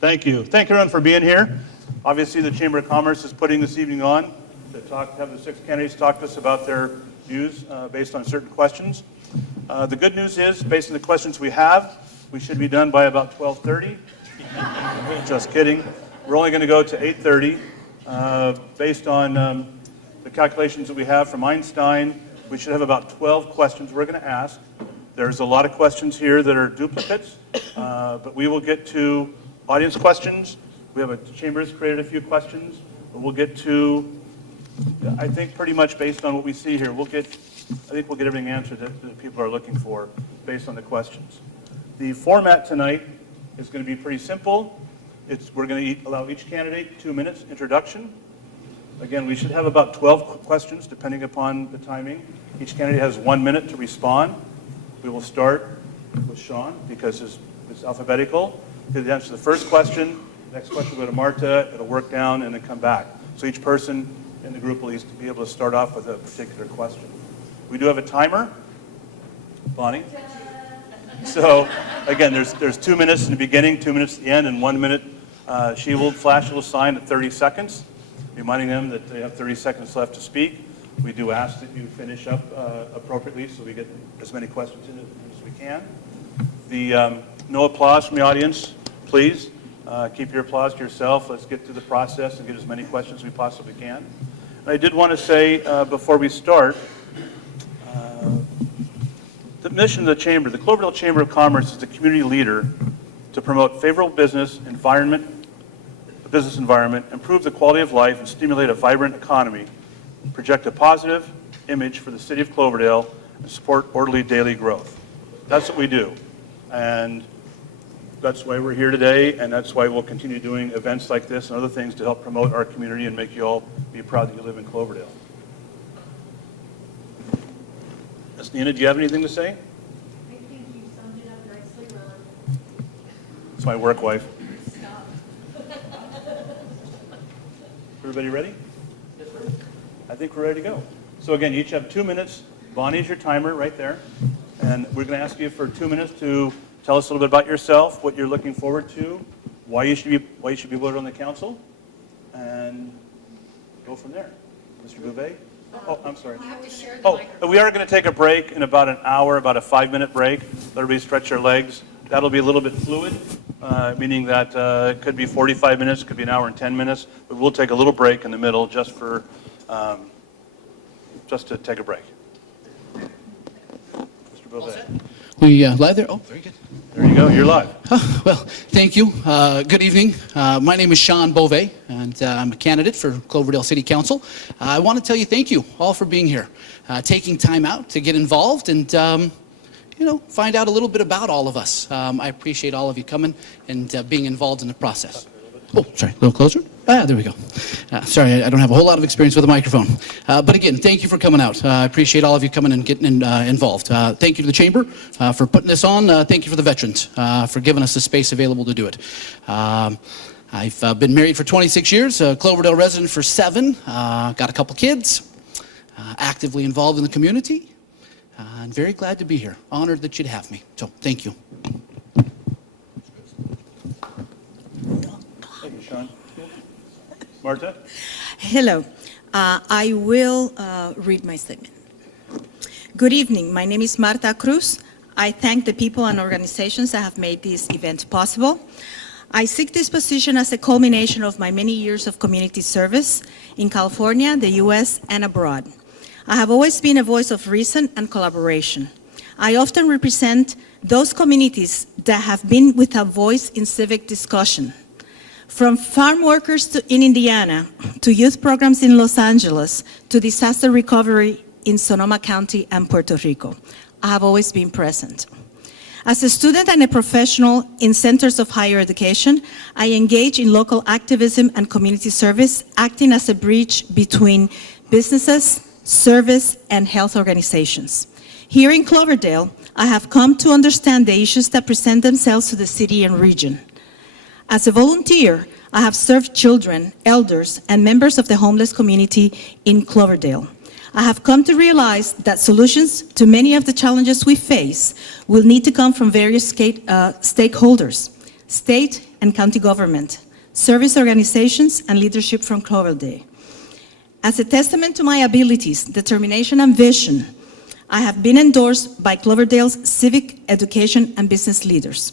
Thank you. Thank you, everyone, for being here. Obviously, the Chamber of Commerce is putting this evening on to have the 6 candidates talk to us about their views based on certain questions. The good news is, based on the questions we have, we should be done by about 12:30. Just kidding. We're only going to go to 8:30. Based on the calculations that we have from Einstein, we should have about 12 questions we're going to ask. There's a lot of questions here that are duplicates, but we will get to audience questions. We have Chamber's created a few questions, but we'll get to, I think pretty much based on what we see here, I think we'll get everything answered that people are looking for based on the questions. The format tonight is going to be pretty simple. We're going to allow each candidate 2 minutes introduction. Again, we should have about 12 questions depending upon the timing. Each candidate has 1 minute to respond. We will start with Sean because it's alphabetical. He'll answer the first question. Next question will go to Marta. It'll work down and then come back. So each person in the group will be able to start off with a particular question. We do have a timer. Bonnie? So again, there's 2 minutes in the beginning, 2 minutes at the end, and 1 minute. She will flash a little sign at 30 seconds, reminding them that they have 30 seconds left to speak. We do ask that you finish up appropriately so we get as many questions in as we can. No applause from the audience, please. Keep your applause to yourself. Let's get through the process and get as many questions as we possibly can. And I did want to say before we start, the mission of the Chamber, the Cloverdale Chamber of Commerce, is the community leader to promote favorable business environment, improve the quality of life, and stimulate a vibrant economy, project a positive image for the city of Cloverdale, and support orderly daily growth. That's what we do. And that's why we're here today, and that's why we'll continue doing events like this and other things to help promote our community and make you all be proud that you live in Cloverdale. Ms. Nina, do you have anything to say? I think you summed it up nicely, Ron. It's my work wife. Stop. Everybody ready? Yes, sir. I think we're ready to go. So again, you each have 2 minutes. Bonnie's your timer right there. And we're going to ask you for 2 minutes to tell us a little bit about yourself, what you're looking forward to, why you should be voted on the council, and go from there. Mr. Bouvet? Oh, I'm sorry. You have to share the microphone. We are going to take a break in about an hour, about a 5-minute break. Let everybody stretch their legs. That'll be a little bit fluid, meaning that it could be 45 minutes, could be an hour and 10 minutes, but we'll take a little break in the middle just to take a break. Mr. Bouvet. We live there? Oh, very good. There you go. You're live. Well, thank you. Good evening. My name is Sean Beauvais, and I'm a candidate for Cloverdale City Council. I want to tell you thank you all for being here, taking time out to get involved and, find out a little bit about all of us. I appreciate all of you coming and being involved in the process. Oh, sorry, a little closer. There we go. Sorry, I don't have a whole lot of experience with a microphone. But again, thank you for coming out. I appreciate all of you coming and getting involved. Thank you to the Chamber for putting this on. Thank you for the veterans for giving us the space available to do it. I've been married for 26 years, a Cloverdale resident for 7, got a couple kids, actively involved in the community, and very glad to be here. Honored that you'd have me. So, thank you. Thank you, Sean. Marta? Hello. I will read my statement. Good evening. My name is Marta Cruz. I thank the people and organizations that have made this event possible. I seek this position as a culmination of my many years of community service in California, the U.S., and abroad. I have always been a voice of reason and collaboration. I often represent those communities that have been without voice in civic discussion. From farm workers in Indiana, to youth programs in Los Angeles, to disaster recovery in Sonoma County and Puerto Rico, I have always been present. As a student and a professional in centers of higher education, I engage in local activism and community service, acting as a bridge between businesses, service, and health organizations. Here in Cloverdale, I have come to understand the issues that present themselves to the city and region. As a volunteer, I have served children, elders, and members of the homeless community in Cloverdale. I have come to realize that solutions to many of the challenges we face will need to come from various stakeholders: state and county government, service organizations, and leadership from Cloverdale. As a testament to my abilities, determination, and vision, I have been endorsed by Cloverdale's civic, education, and business leaders.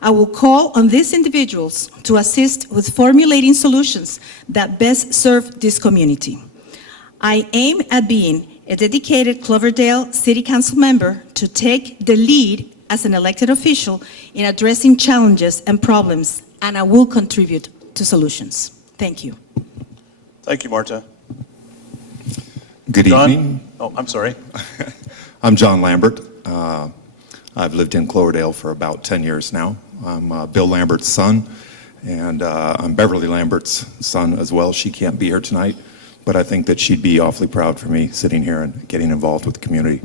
I will call on these individuals to assist with formulating solutions that best serve this community. I aim at being a dedicated Cloverdale City Council member to take the lead as an elected official in addressing challenges and problems, and I will contribute to solutions. Thank you. Thank you, Marta. Good John? evening. Oh, I'm sorry. I'm John Lambert. I've lived in Cloverdale for about 10 years now. I'm Bill Lambert's son, and I'm Beverly Lambert's son as well. She can't be here tonight, but I think that she'd be awfully proud for me sitting here and getting involved with the community.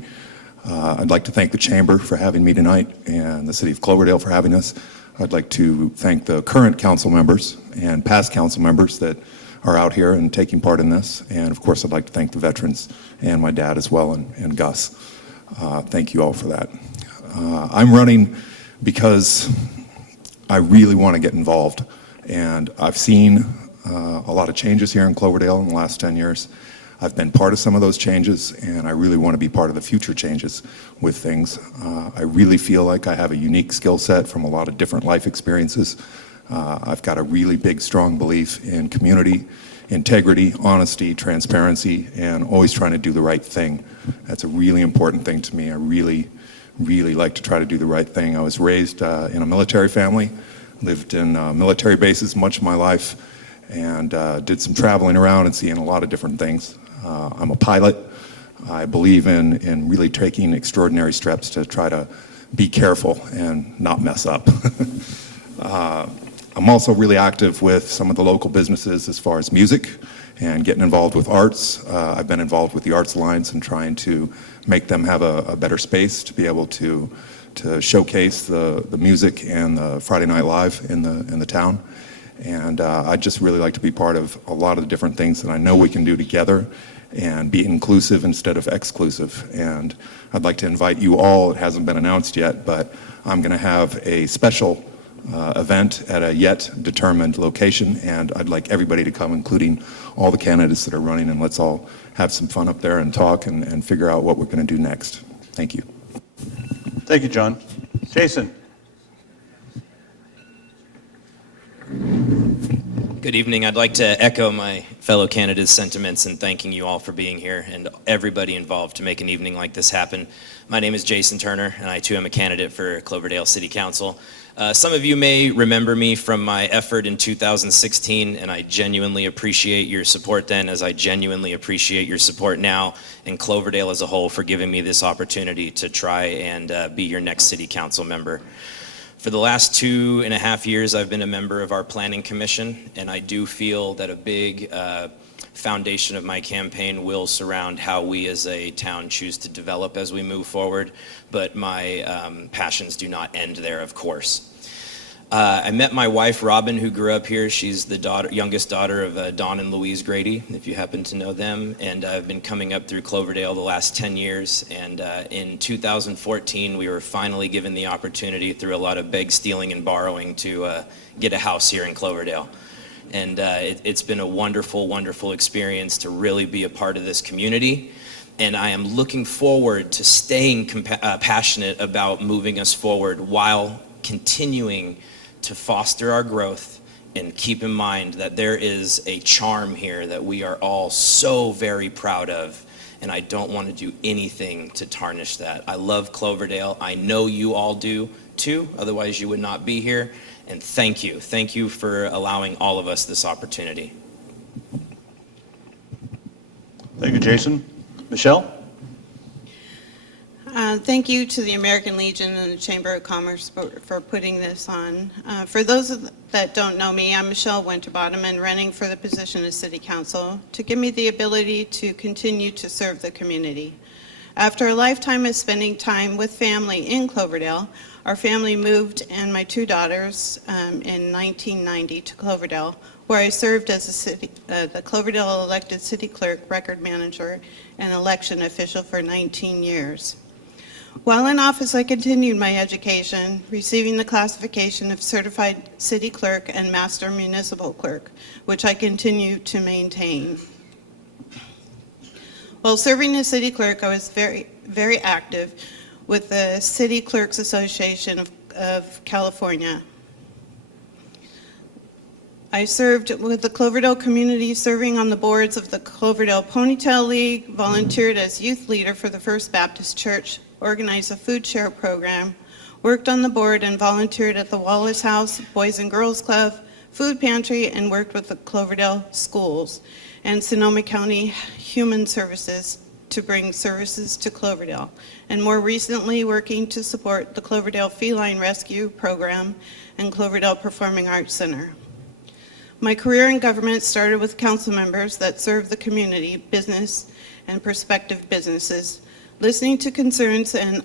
I'd like to thank the Chamber for having me tonight and the City of Cloverdale for having us. I'd like to thank the current council members and past council members that are out here and taking part in this. And of course, I'd like to thank the veterans and my dad as well, and Gus. Thank you all for that. I'm running because I really want to get involved. And I've seen a lot of changes here in Cloverdale in the last 10 years. I've been part of some of those changes, and I really want to be part of the future changes with things. I really feel like I have a unique skill set from a lot of different life experiences. I've got a really big, strong belief in community, integrity, honesty, transparency, and always trying to do the right thing. That's a really important thing to me. I really like to try to do the right thing. I was raised in a military family, lived in military bases much of my life, and did some traveling around and seeing a lot of different things. I'm a pilot. I believe in really taking extraordinary steps to try to be careful and not mess up. I'm also really active with some of the local businesses as far as music and getting involved with arts. I've been involved with the Arts Alliance and trying to make them have a better space to be able to showcase the music and the Friday Night Live in the town. And I'd just really like to be part of a lot of the different things that I know we can do together and be inclusive instead of exclusive. And I'd like to invite you all, it hasn't been announced yet, but I'm going to have a special event at a yet determined location, and I'd like everybody to come, including all the candidates that are running, and let's all have some fun up there and talk and figure out what we're going to do next. Thank you. Thank you, John. Jason? Good evening. I'd like to echo my fellow candidates' sentiments in thanking you all for being here and everybody involved to make an evening like this happen. My name is Jason Turner, and I too am a candidate for Cloverdale City Council. Some of you may remember me from my effort in 2016, and I genuinely appreciate your support then, as I genuinely appreciate your support now, and Cloverdale as a whole for giving me this opportunity to try and be your next City Council member. For the last 2.5 years, I've been a member of our Planning Commission, and I do feel that a big foundation of my campaign will surround how we as a town choose to develop as we move forward, but my passions do not end there, of course. I met my wife, Robin, who grew up here. She's the youngest daughter of Don and Louise Grady, if you happen to know them, and I've been coming up through Cloverdale the last 10 years, and in 2014, we were finally given the opportunity through a lot of beg, stealing, and borrowing to get a house here in Cloverdale. And it's been a wonderful, wonderful experience to really be a part of this community. And I am looking forward to staying passionate about moving us forward while continuing to foster our growth, and keep in mind that there is a charm here that we are all so very proud of, and I don't want to do anything to tarnish that. I love Cloverdale. I know you all do too, otherwise you would not be here. And thank you. Thank you for allowing all of us this opportunity. Thank you, Jason. Michelle? Thank you to the American Legion and the Chamber of Commerce for putting this on. For those that don't know me, I'm Michelle Winterbottom, and running for the position of City Council to give me the ability to continue to serve the community. After a lifetime of spending time with family in Cloverdale, our family moved and my two daughters in 1990 to Cloverdale, where I served as the Cloverdale elected city clerk, record manager, and election official for 19 years. While in office, I continued my education, receiving the classification of Certified City Clerk and Master Municipal Clerk, which I continue to maintain. While serving as City Clerk, I was very active with the City Clerks Association of California. I served with the Cloverdale community, serving on the boards of the Cloverdale Ponytail League, volunteered as youth leader for the First Baptist Church, organized a food share program, worked on the board and volunteered at the Wallace House, Boys and Girls Club, Food Pantry, and worked with the Cloverdale Schools and Sonoma County Human Services to bring services to Cloverdale, and more recently working to support the Cloverdale Feline Rescue Program and Cloverdale Performing Arts Center. My career in government started with council members that serve the community, business, and prospective businesses, listening to concerns and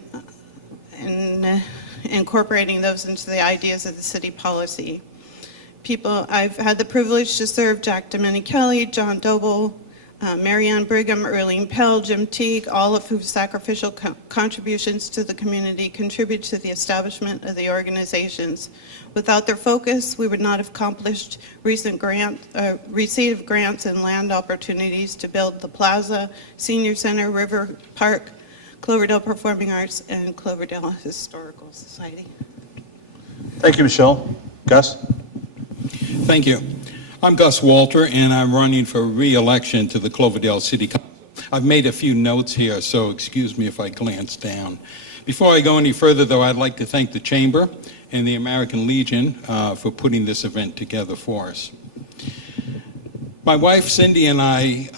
incorporating those into the ideas of the city policy. I've had the privilege to serve Jack Domenicali, John Doble, Marianne Brigham, Earlene Pell, Jim Teague, all of whose sacrificial contributions to the community contribute to the establishment of the organizations. Without their focus, we would not have accomplished receipt of grants and land opportunities to build the Plaza, Senior Center, River Park, Cloverdale Performing Arts, and Cloverdale Historical Society. Thank you, Michelle. Gus? Thank you. I'm Gus Walter, and I'm running for re-election to the Cloverdale City Council. I've made a few notes here, so excuse me if I glance down. Before I go any further, though, I'd like to thank the Chamber and the American Legion for putting this event together for us. My wife, Cindy, and I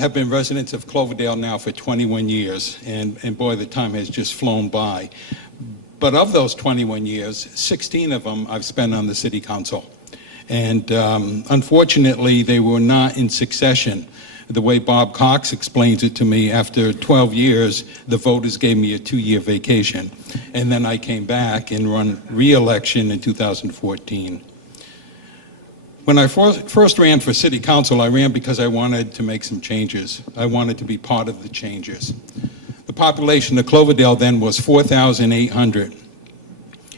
have been residents of Cloverdale now for 21 years, and boy, the time has just flown by. But of those 21 years, 16 of them I've spent on the City Council. And unfortunately, they were not in succession. The way Bob Cox explains it to me, after 12 years, the voters gave me a 2-year vacation. And then I came back and run re-election in 2014. When I first ran for City Council, I ran because I wanted to make some changes. I wanted to be part of the changes. The population of Cloverdale then was 4,800.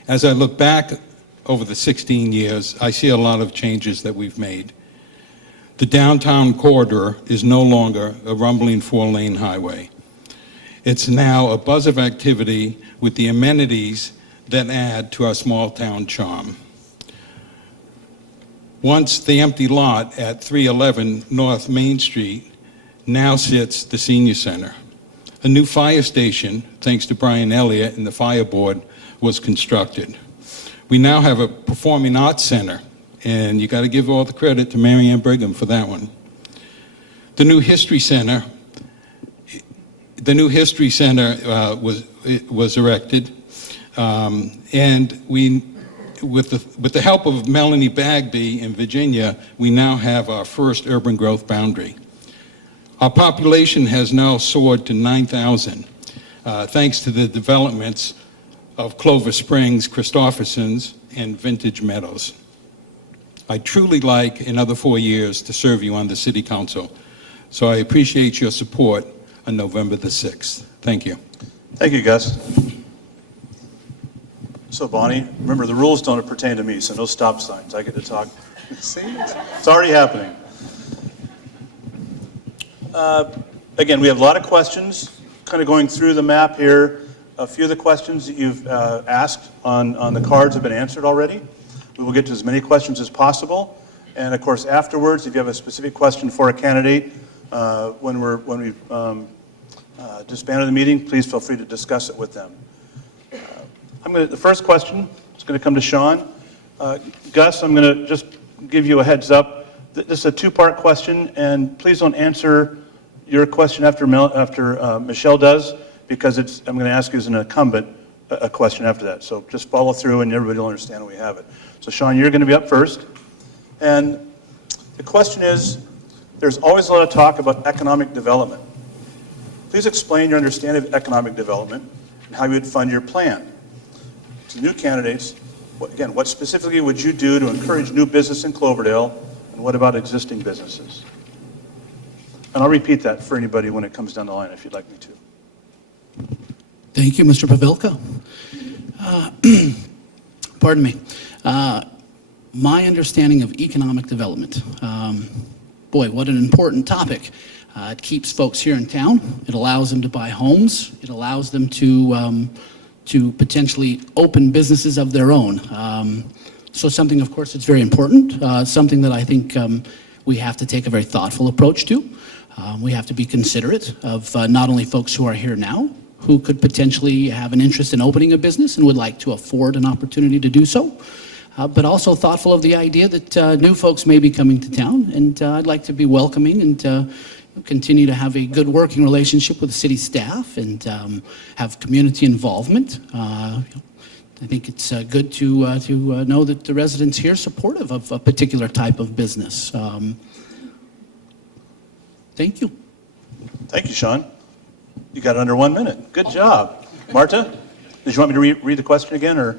As I look back over the 16 years, I see a lot of changes that we've made. The downtown corridor is no longer a rumbling 4-lane highway. It's now a buzz of activity with the amenities that add to our small town charm. Once the empty lot at 311 North Main Street, now sits the Senior Center. A new fire station, thanks to Brian Elliott and the Fire Board, was constructed. We now have a performing arts center, and you got to give all the credit to Marianne Brigham for that one. The new history center was erected, and we, with the help of Melanie Bagby in Virginia, we now have our first urban growth boundary. Our population has now soared to 9,000, thanks to the developments of Clover Springs, Christopherson's, and Vintage Meadows. I'd truly like another 4 years to serve you on the City Council, so I appreciate your support on November the 6th. Thank you. Thank you, Gus. So Bonnie, remember the rules don't pertain to me, so no stop signs. I get to talk. See, it's already happening. Again, we have a lot of questions, kind of going through the map here. A few of the questions that you've asked on the cards have been answered already. We will get to as many questions as possible. And of course, afterwards, if you have a specific question for a candidate, when we've disbanded the meeting, please feel free to discuss it with them. The first question is going to come to Sean. Gus, I'm going to just give you a heads up. This is a two-part question, and please don't answer your question after Michelle does, because I'm going to ask you as an incumbent a question after that. So just follow through, and everybody will understand when we have it. So Sean, you're going to be up first. And the question is, there's always a lot of talk about economic development. Please explain your understanding of economic development and how you would fund your plan. To new candidates, what specifically would you do to encourage new business in Cloverdale, and what about existing businesses? And I'll repeat that for anybody when it comes down the line if you'd like me to. Thank you, Mr. Pavelka. Pardon me. My understanding of economic development. Boy, what an important topic. It keeps folks here in town. It allows them to buy homes. It allows them to potentially open businesses of their own. So something, of course, it's very important. Something that I think we have to take a very thoughtful approach to. We have to be considerate of not only folks who are here now, who could potentially have an interest in opening a business and would like to afford an opportunity to do so, but also thoughtful of the idea that new folks may be coming to town, and I'd like to be welcoming and continue to have a good working relationship with the city staff and have community involvement. I think it's good to know that the residents here are supportive of a particular type of business. Thank you. Thank you, Sean. You got it under 1 minute. Good job. Marta, did you want me to read the question again, or?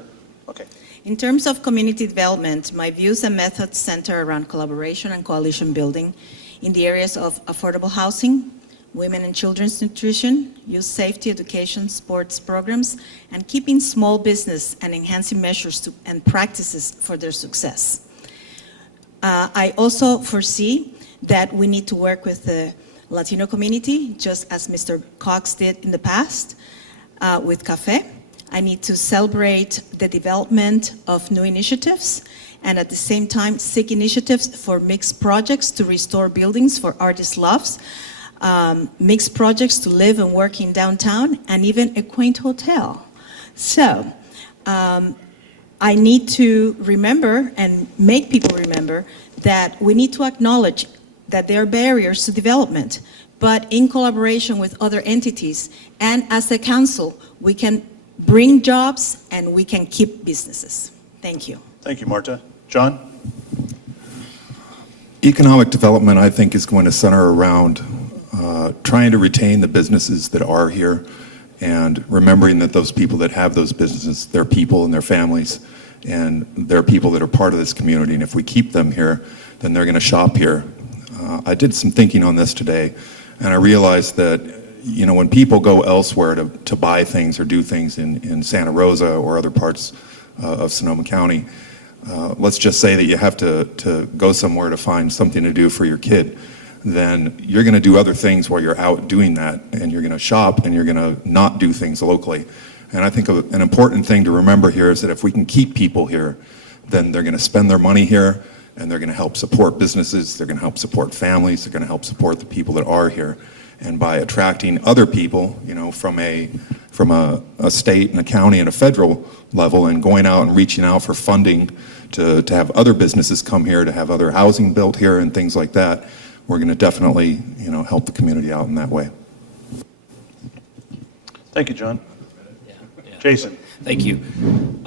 Okay. In terms of community development, my views and methods center around collaboration and coalition building in the areas of affordable housing, women and children's nutrition, youth safety, education, sports programs, and keeping small business and enhancing measures and practices for their success. I also foresee that we need to work with the Latino community, just as Mr. Cox did in the past with Café. I need to celebrate the development of new initiatives and at the same time seek initiatives for mixed projects to restore buildings for artist loves, mixed projects to live and work in downtown, and even a quaint hotel. So I need to remember and make people remember that we need to acknowledge that there are barriers to development, but in collaboration with other entities and as a council, we can bring jobs and we can keep businesses. Thank you. Thank you, Marta. John? Economic development, I think, is going to center around trying to retain the businesses that are here and remembering that those people that have those businesses, they're people and their families, and they're people that are part of this community. And if we keep them here, then they're going to shop here. I did some thinking on this today, and I realized that, you know, when people go elsewhere to buy things or do things in Santa Rosa or other parts of Sonoma County, let's just say that you have to go somewhere to find something to do for your kid, then you're going to do other things while you're out doing that, and you're going to shop and you're going to not do things locally. And I think an important thing to remember here is that if we can keep people here, then they're going to spend their money here, and they're going to help support businesses, they're going to help support families, they're going to help support the people that are here. And by attracting other people, you know, from a state and a county and a federal level, and going out and reaching out for funding to have other businesses come here, to have other housing built here and things like that, we're going to definitely, you know, help the community out in that way. Thank you, John. Jason? Thank you.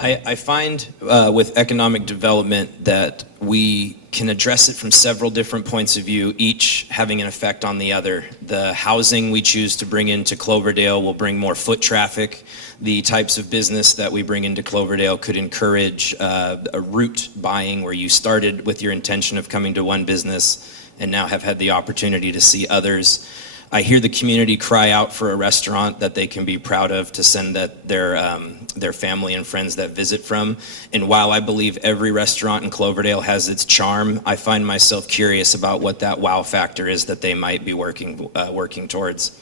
I find with economic development that we can address it from several different points of view, each having an effect on the other. The housing we choose to bring into Cloverdale will bring more foot traffic. The types of business that we bring into Cloverdale could encourage a route buying where you started with your intention of coming to one business and now have had the opportunity to see others. I hear the community cry out for a restaurant that they can be proud of to send their family and friends that visit from. And while I believe every restaurant in Cloverdale has its charm, I find myself curious about what that wow factor is that they might be working towards.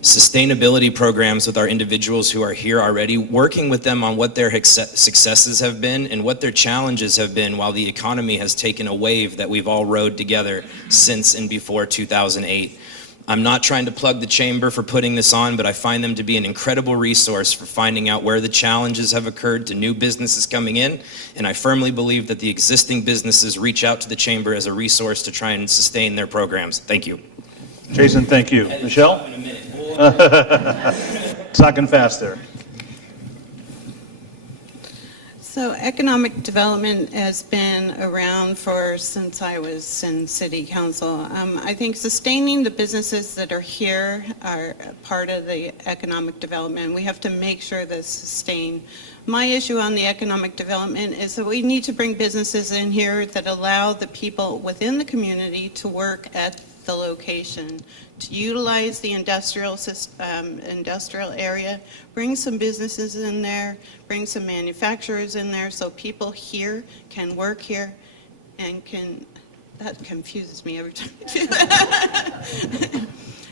Sustainability programs with our individuals who are here already, working with them on what their successes have been and what their challenges have been while the economy has taken a wave that we've all rode together since and before 2008. I'm not trying to plug the chamber for putting this on, but I find them to be an incredible resource for finding out where the challenges have occurred to new businesses coming in, and I firmly believe that the existing businesses reach out to the chamber as a resource to try and sustain their programs. Thank you. Jason, thank you. Michelle? Talking fast there. So economic development has been around since I was in city council. I think sustaining the businesses that are here are part of the economic development. We have to make sure that's sustained. My issue on the economic development is that we need to bring businesses in here that allow the people within the community to work at the location, to utilize the industrial area, bring some businesses in there, bring some manufacturers in there so people here can work here and can, that confuses me every time I do that.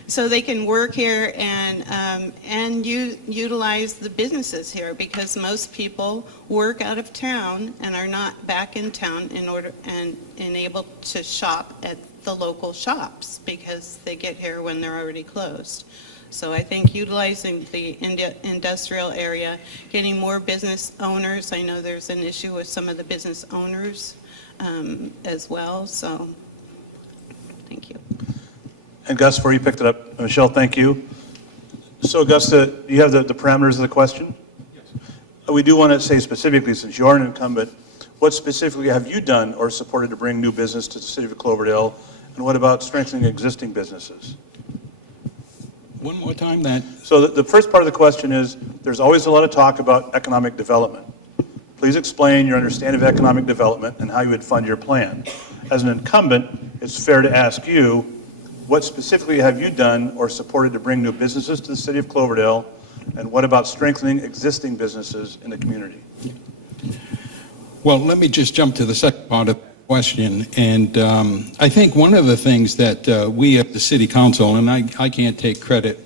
So they can work here and utilize the businesses here, because most people work out of town and are not back in town in order and able to shop at the local shops because they get here when they're already closed. So I think utilizing the industrial area, getting more business owners. I know there's an issue with some of the business owners as well. So thank you. And Gus, before you picked it up, Michelle, thank you. So Gus, you have the parameters of the question? Yes. We do want to say specifically, since you are an incumbent, what specifically have you done or supported to bring new business to the city of Cloverdale? And what about strengthening existing businesses? One more time, that. So the first part of the question is, there's always a lot of talk about economic development. Please explain your understanding of economic development and how you would fund your plan. As an incumbent, it's fair to ask you, what specifically have you done or supported to bring new businesses to the city of Cloverdale? And what about strengthening existing businesses in the community? Well, let me just jump to the second part of the question. And I think one of the things that we at the city council, and I can't take credit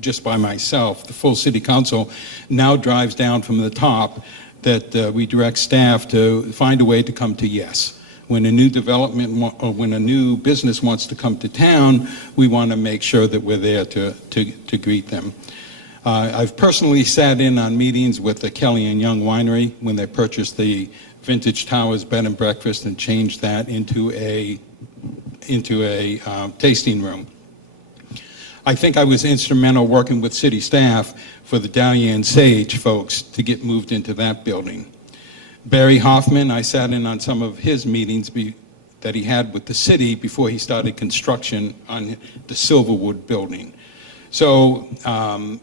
just by myself, the full city council now drives down from the top that we direct staff to find a way to come to yes. When a new development or when a new business wants to come to town, we want to make sure that we're there to greet them. I've personally sat in on meetings with the Kelly and Young Winery when they purchased the Vintage Towers Bed and Breakfast and changed that into a tasting room. I think I was instrumental working with city staff for the Dahlia and Sage folks to get moved into that building. Barry Hoffman, I sat in on some of his meetings that he had with the city before he started construction on the Silverwood building. So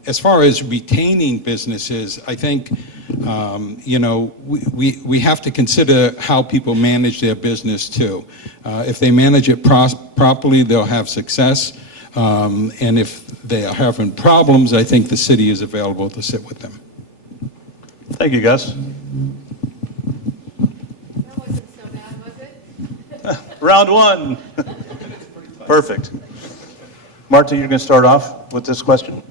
as far as retaining businesses, I think, we have to consider how people manage their business too. If they manage it properly, they'll have success. And if they are having problems, I think the city is available to sit with them. Thank you, Gus. That wasn't so bad, was it? Round one. Perfect. Marta, you're going to start off with this question.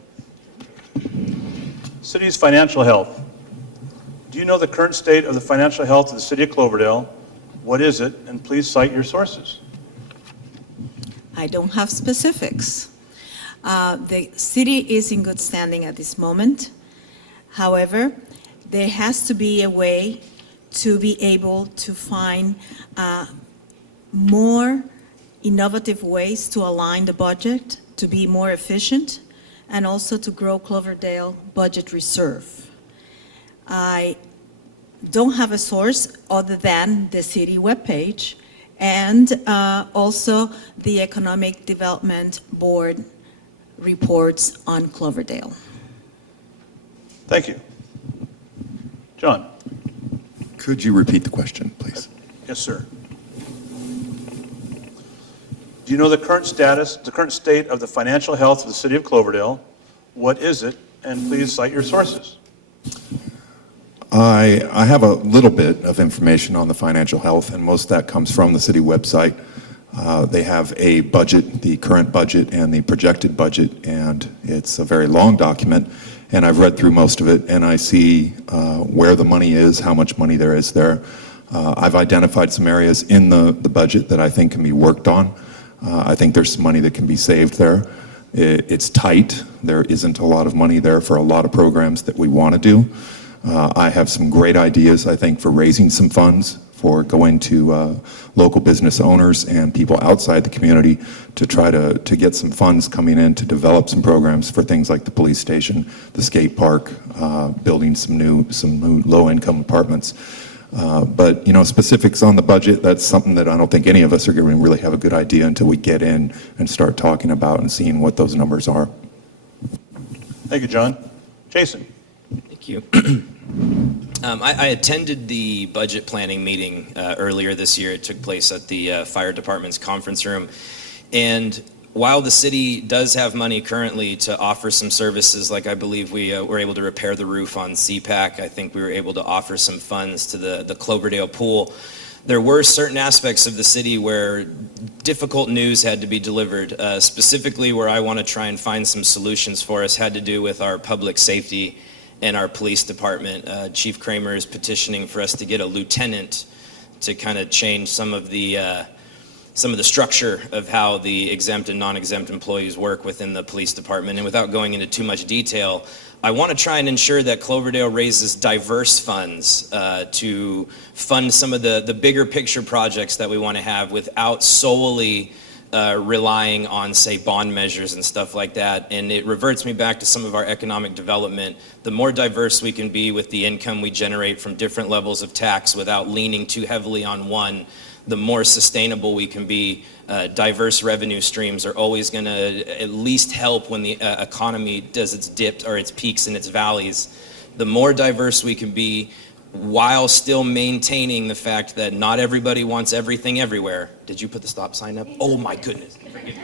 City's financial health. Do you know the current state of the financial health of the city of Cloverdale? What is it? And please cite your sources. I don't have specifics. The city is in good standing at this moment. However, there has to be a way to be able to find more innovative ways to align the budget, to be more efficient, and also to grow Cloverdale budget reserve. I don't have a source other than the city webpage and also the Economic Development Board reports on Cloverdale. Thank you. John. Could you repeat the question, please? Yes, sir. Do you know the current status, the current state of the financial health of the city of Cloverdale? What is it? And please cite your sources. I have a little bit of information on the financial health, and most of that comes from the city website. They have a budget, the current budget and the projected budget, and it's a very long document, and I've read through most of it, and I see where the money is, how much money there is there. I've identified some areas in the budget that I think can be worked on. I think there's some money that can be saved there. It's tight. There isn't a lot of money there for a lot of programs that we want to do. I have some great ideas, I think, for raising some funds, for going to local business owners and people outside the community to try to get some funds coming in to develop some programs for things like the police station, the skate park, building some new low-income apartments. But, specifics on the budget, that's something that I don't think any of us are going to really have a good idea until we get in and start talking about and seeing what those numbers are. Thank you, John. Jason. Thank you. I attended the budget planning meeting earlier this year. It took place at the fire department's conference room. And while the city does have money currently to offer some services, like I believe we were able to repair the roof on CPAC, I think we were able to offer some funds to the Cloverdale pool. There were certain aspects of the city where difficult news had to be delivered. Specifically where I want to try and find some solutions for us had to do with our public safety and our police department. Chief Kramer is petitioning for us to get a lieutenant to kind of change some of the structure of how the exempt and non-exempt employees work within the police department. And without going into too much detail, I want to try and ensure that Cloverdale raises diverse funds to fund some of the bigger picture projects that we want to have without solely relying on, say, bond measures and stuff like that. And it reverts me back to some of our economic development. The more diverse we can be with the income we generate from different levels of tax without leaning too heavily on one, the more sustainable we can be. Diverse revenue streams are always going to at least help when the economy does its dips or its peaks and its valleys. The more diverse we can be while still maintaining the fact that not everybody wants everything everywhere. Did you put the stop sign up? Oh my goodness, forgive me.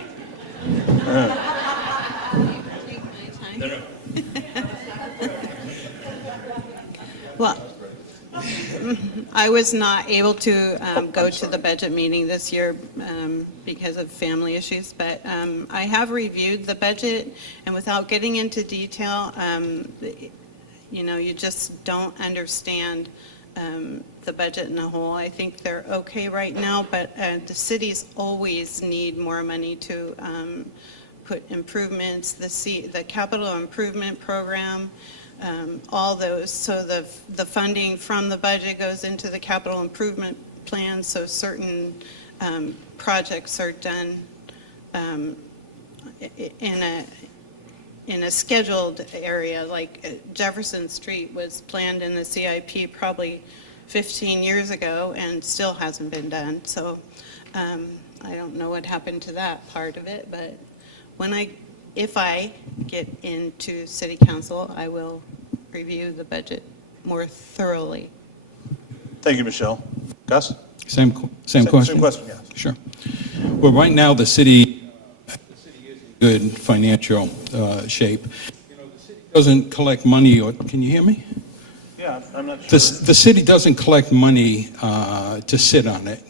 Well, I was not able to go to the budget meeting this year because of family issues, but I have reviewed the budget, and without getting into detail, you just don't understand the budget in a whole. I think they're okay right now, but the cities always need more money to put improvements, the capital improvement program, all those. So the funding from the budget goes into the capital improvement plan, so certain projects are done in a scheduled area, like Jefferson Street was planned in the CIP probably 15 years ago and still hasn't been done. So I don't know what happened to that part of it, but if I get into city council, I will review the budget more thoroughly. Thank you, Michelle. Gus? Same question? Same question, yes. Sure. Well, right now, the city is in good financial shape. The city doesn't collect money, can you hear me? Yeah, I'm not sure. The city doesn't collect money to sit on it.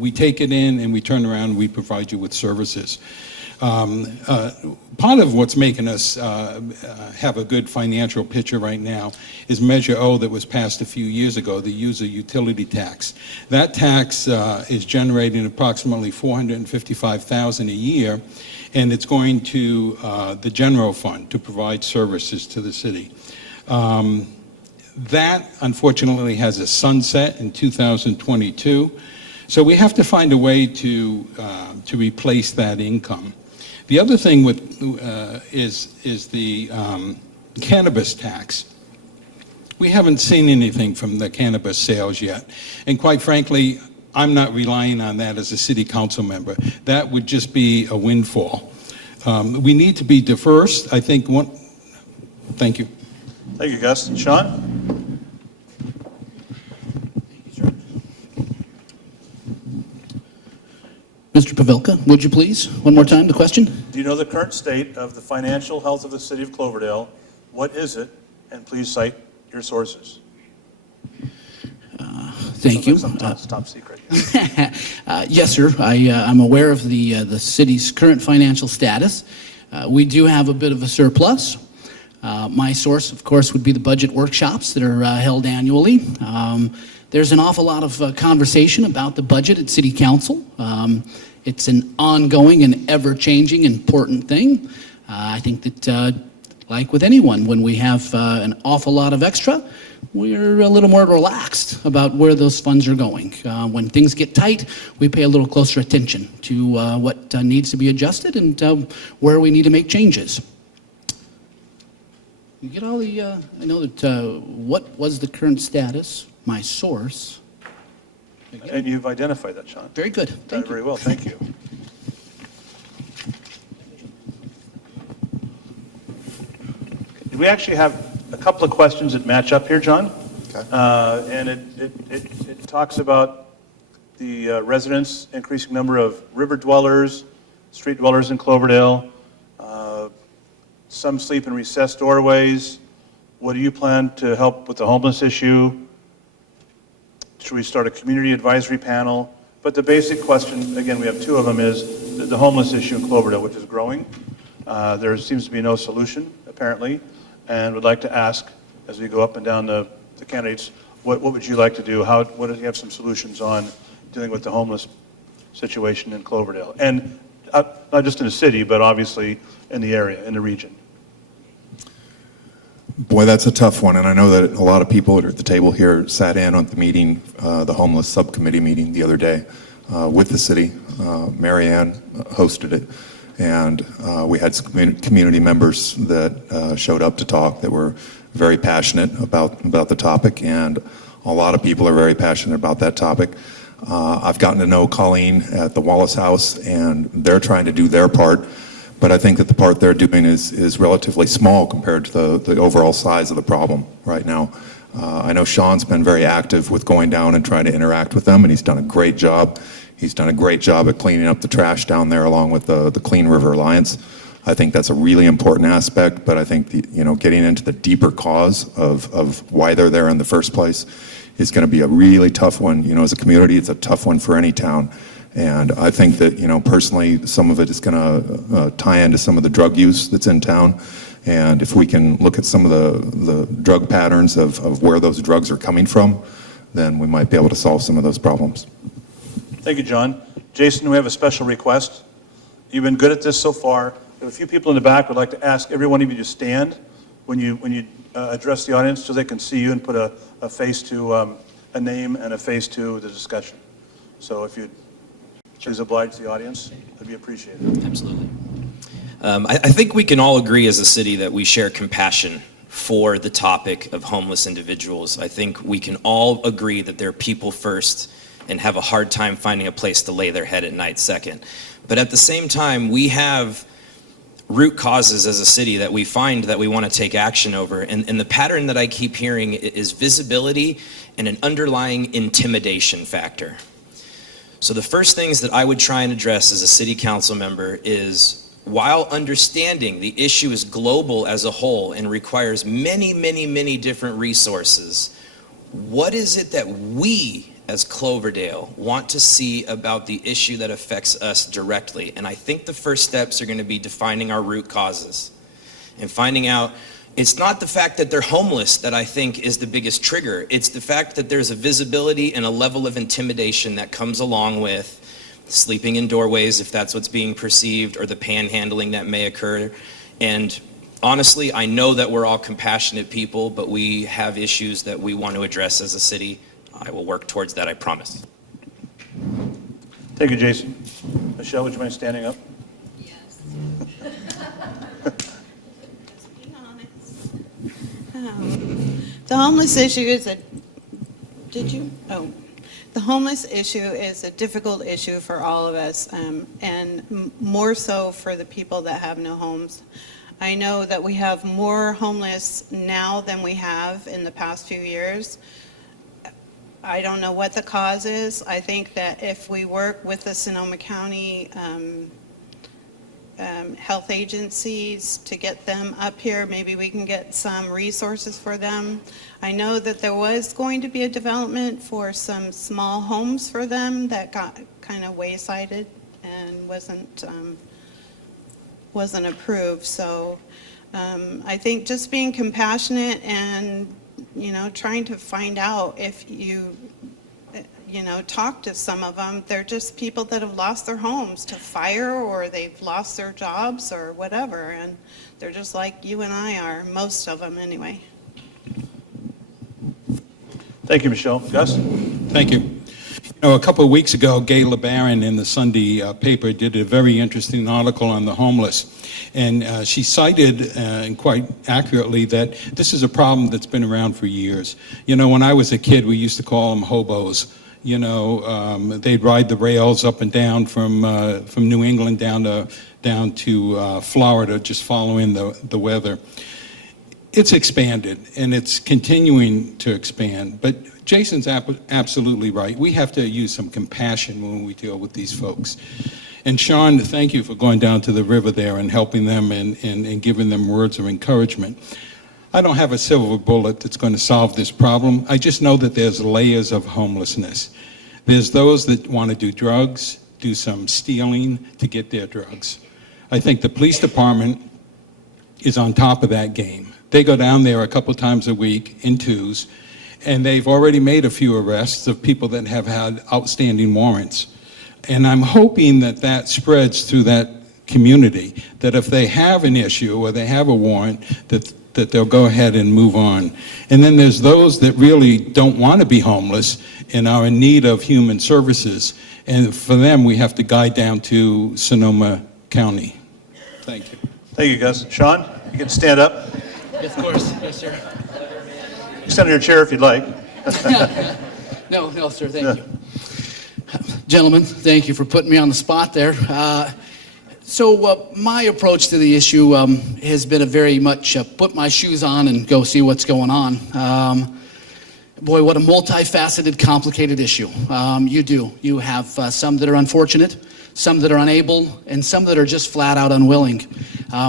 We take it in and we turn around and we provide you with services. Part of what's making us have a good financial picture right now is Measure O that was passed a few years ago, the user utility tax. That tax is generating approximately $455,000 a year, and it's going to the general fund to provide services to the city. That, unfortunately, has a sunset in 2022, so we have to find a way to replace that income. The other thing is the cannabis tax. We haven't seen anything from the cannabis sales yet, and quite frankly, I'm not relying on that as a city council member. That would just be a windfall. We need to be diverse. I think Thank you. Thank you, Gus. Sean? Mr. Pavelka, would you please, one more time, the question? Do you know the current state of the financial health of the city of Cloverdale? What is it? And please cite your sources. Thank you. Sometimes top secret. Yes, sir. I'm aware of the city's current financial status. We do have a bit of a surplus. My source, of course, would be the budget workshops that are held annually. There's an awful lot of conversation about the budget at City Council. It's an ongoing and ever-changing important thing. I think that, like with anyone, when we have an awful lot of extra, we're a little more relaxed about where those funds are going. When things get tight, we pay a little closer attention to what needs to be adjusted and where we need to make changes. You get all the, I know that, what was the current status? My source. And you've identified that, Sean. Very good. Thank you. Very well, thank you. We actually have a couple of questions that match up here, John. Okay. And it talks about the residents, increasing number of river dwellers, street dwellers in Cloverdale. Some sleep in recessed doorways. What do you plan to help with the homeless issue? Should we start a community advisory panel? But the basic question, again, we have two of them, is the homeless issue in Cloverdale, which is growing. There seems to be no solution, apparently, and would like to ask, as we go up and down the candidates, what would you like to do? What do you have some solutions on dealing with the homeless situation in Cloverdale? And not just in the city, but obviously in the area, in the region. Boy, that's a tough one, and I know that a lot of people at the table here sat in on the meeting, the homeless subcommittee meeting the other day with the city. Mary Ann hosted it, and we had some community members that showed up to talk that were very passionate about the topic, and a lot of people are very passionate about that topic. I've gotten to know Colleen at the Wallace House, and they're trying to do their part. But I think that the part they're doing is relatively small compared to the overall size of the problem right now. I know Sean's been very active with going down and trying to interact with them, and he's done a great job. He's done a great job at cleaning up the trash down there along with the Clean River Alliance. I think that's a really important aspect, but I think getting into the deeper cause of why they're there in the first place is going to be a really tough one. As a community, it's a tough one for any town. And I think that, personally, some of it is going to tie into some of the drug use that's in town. And if we can look at some of the drug patterns of where those drugs are coming from, then we might be able to solve some of those problems. Thank you, John. Jason, we have a special request. You've been good at this so far. We have a few people in the back. Would like to ask every one of you to stand when you address the audience so they can see you and put a face to a name and a face to the discussion. So if you'd please oblige the audience, that'd be appreciated. Absolutely. I think we can all agree as a city that we share compassion for the topic of homeless individuals. I think we can all agree that they're people first and have a hard time finding a place to lay their head at night second. But at the same time, we have root causes as a city that we find that we want to take action over. And the pattern that I keep hearing is visibility and an underlying intimidation factor. So the first things that I would try and address as a city council member is, while understanding the issue is global as a whole and requires many, many, many different resources, what is it that we as Cloverdale want to see about the issue that affects us directly? And I think the first steps are going to be defining our root causes and finding out it's not the fact that they're homeless that I think is the biggest trigger. It's the fact that there's a visibility and a level of intimidation that comes along with sleeping in doorways, if that's what's being perceived, or the panhandling that may occur. And honestly, I know that we're all compassionate people, but we have issues that we want to address as a city. I will work towards that, I promise. Thank you, Jason. Michelle, would you mind standing up? Yes. Just being honest. The homeless issue is the homeless issue is a difficult issue for all of us, and more so for the people that have no homes. I know that we have more homeless now than we have in the past few years. I don't know what the cause is. I think that if we work with the Sonoma County health agencies to get them up here, maybe we can get some resources for them. I know that there was going to be a development for some small homes for them that got kind of waysided and wasn't approved. So I think just being compassionate and trying to find out if you talk to some of them. They're just people that have lost their homes to fire, or they've lost their jobs or whatever, and they're just like you and I are, most of them anyway. Thank you, Michelle. Gus? Thank you. A couple of weeks ago, Gay LeBaron in the Sunday paper did a very interesting article on the homeless. And she cited, and quite accurately, that this is a problem that's been around for years. When I was a kid, we used to call them hobos. They'd ride the rails up and down from New England down to Florida, just following the weather. It's expanded, and it's continuing to expand. But Jason's absolutely right. We have to use some compassion when we deal with these folks. And Sean, thank you for going down to the river there and helping them and giving them words of encouragement. I don't have a silver bullet that's going to solve this problem. I just know that there's layers of homelessness. There's those that want to do drugs, do some stealing to get their drugs. I think the police department is on top of that game. They go down there a couple times a week in twos, and they've already made a few arrests of people that have had outstanding warrants. And I'm hoping that that spreads through that community, that if they have an issue or they have a warrant, that they'll go ahead and move on. And then there's those that really don't want to be homeless and are in need of human services. And for them, we have to guide down to Sonoma County. Thank you. Thank you, Gus. Sean, you can stand up. Of course, yes, sir. You can stand in your chair if you'd like. No, sir, thank you. Gentlemen, thank you for putting me on the spot there. So my approach to the issue has been a very much put my shoes on and go see what's going on. Boy, what a multifaceted, complicated issue. You have some that are unfortunate, some that are unable, and some that are just flat out unwilling.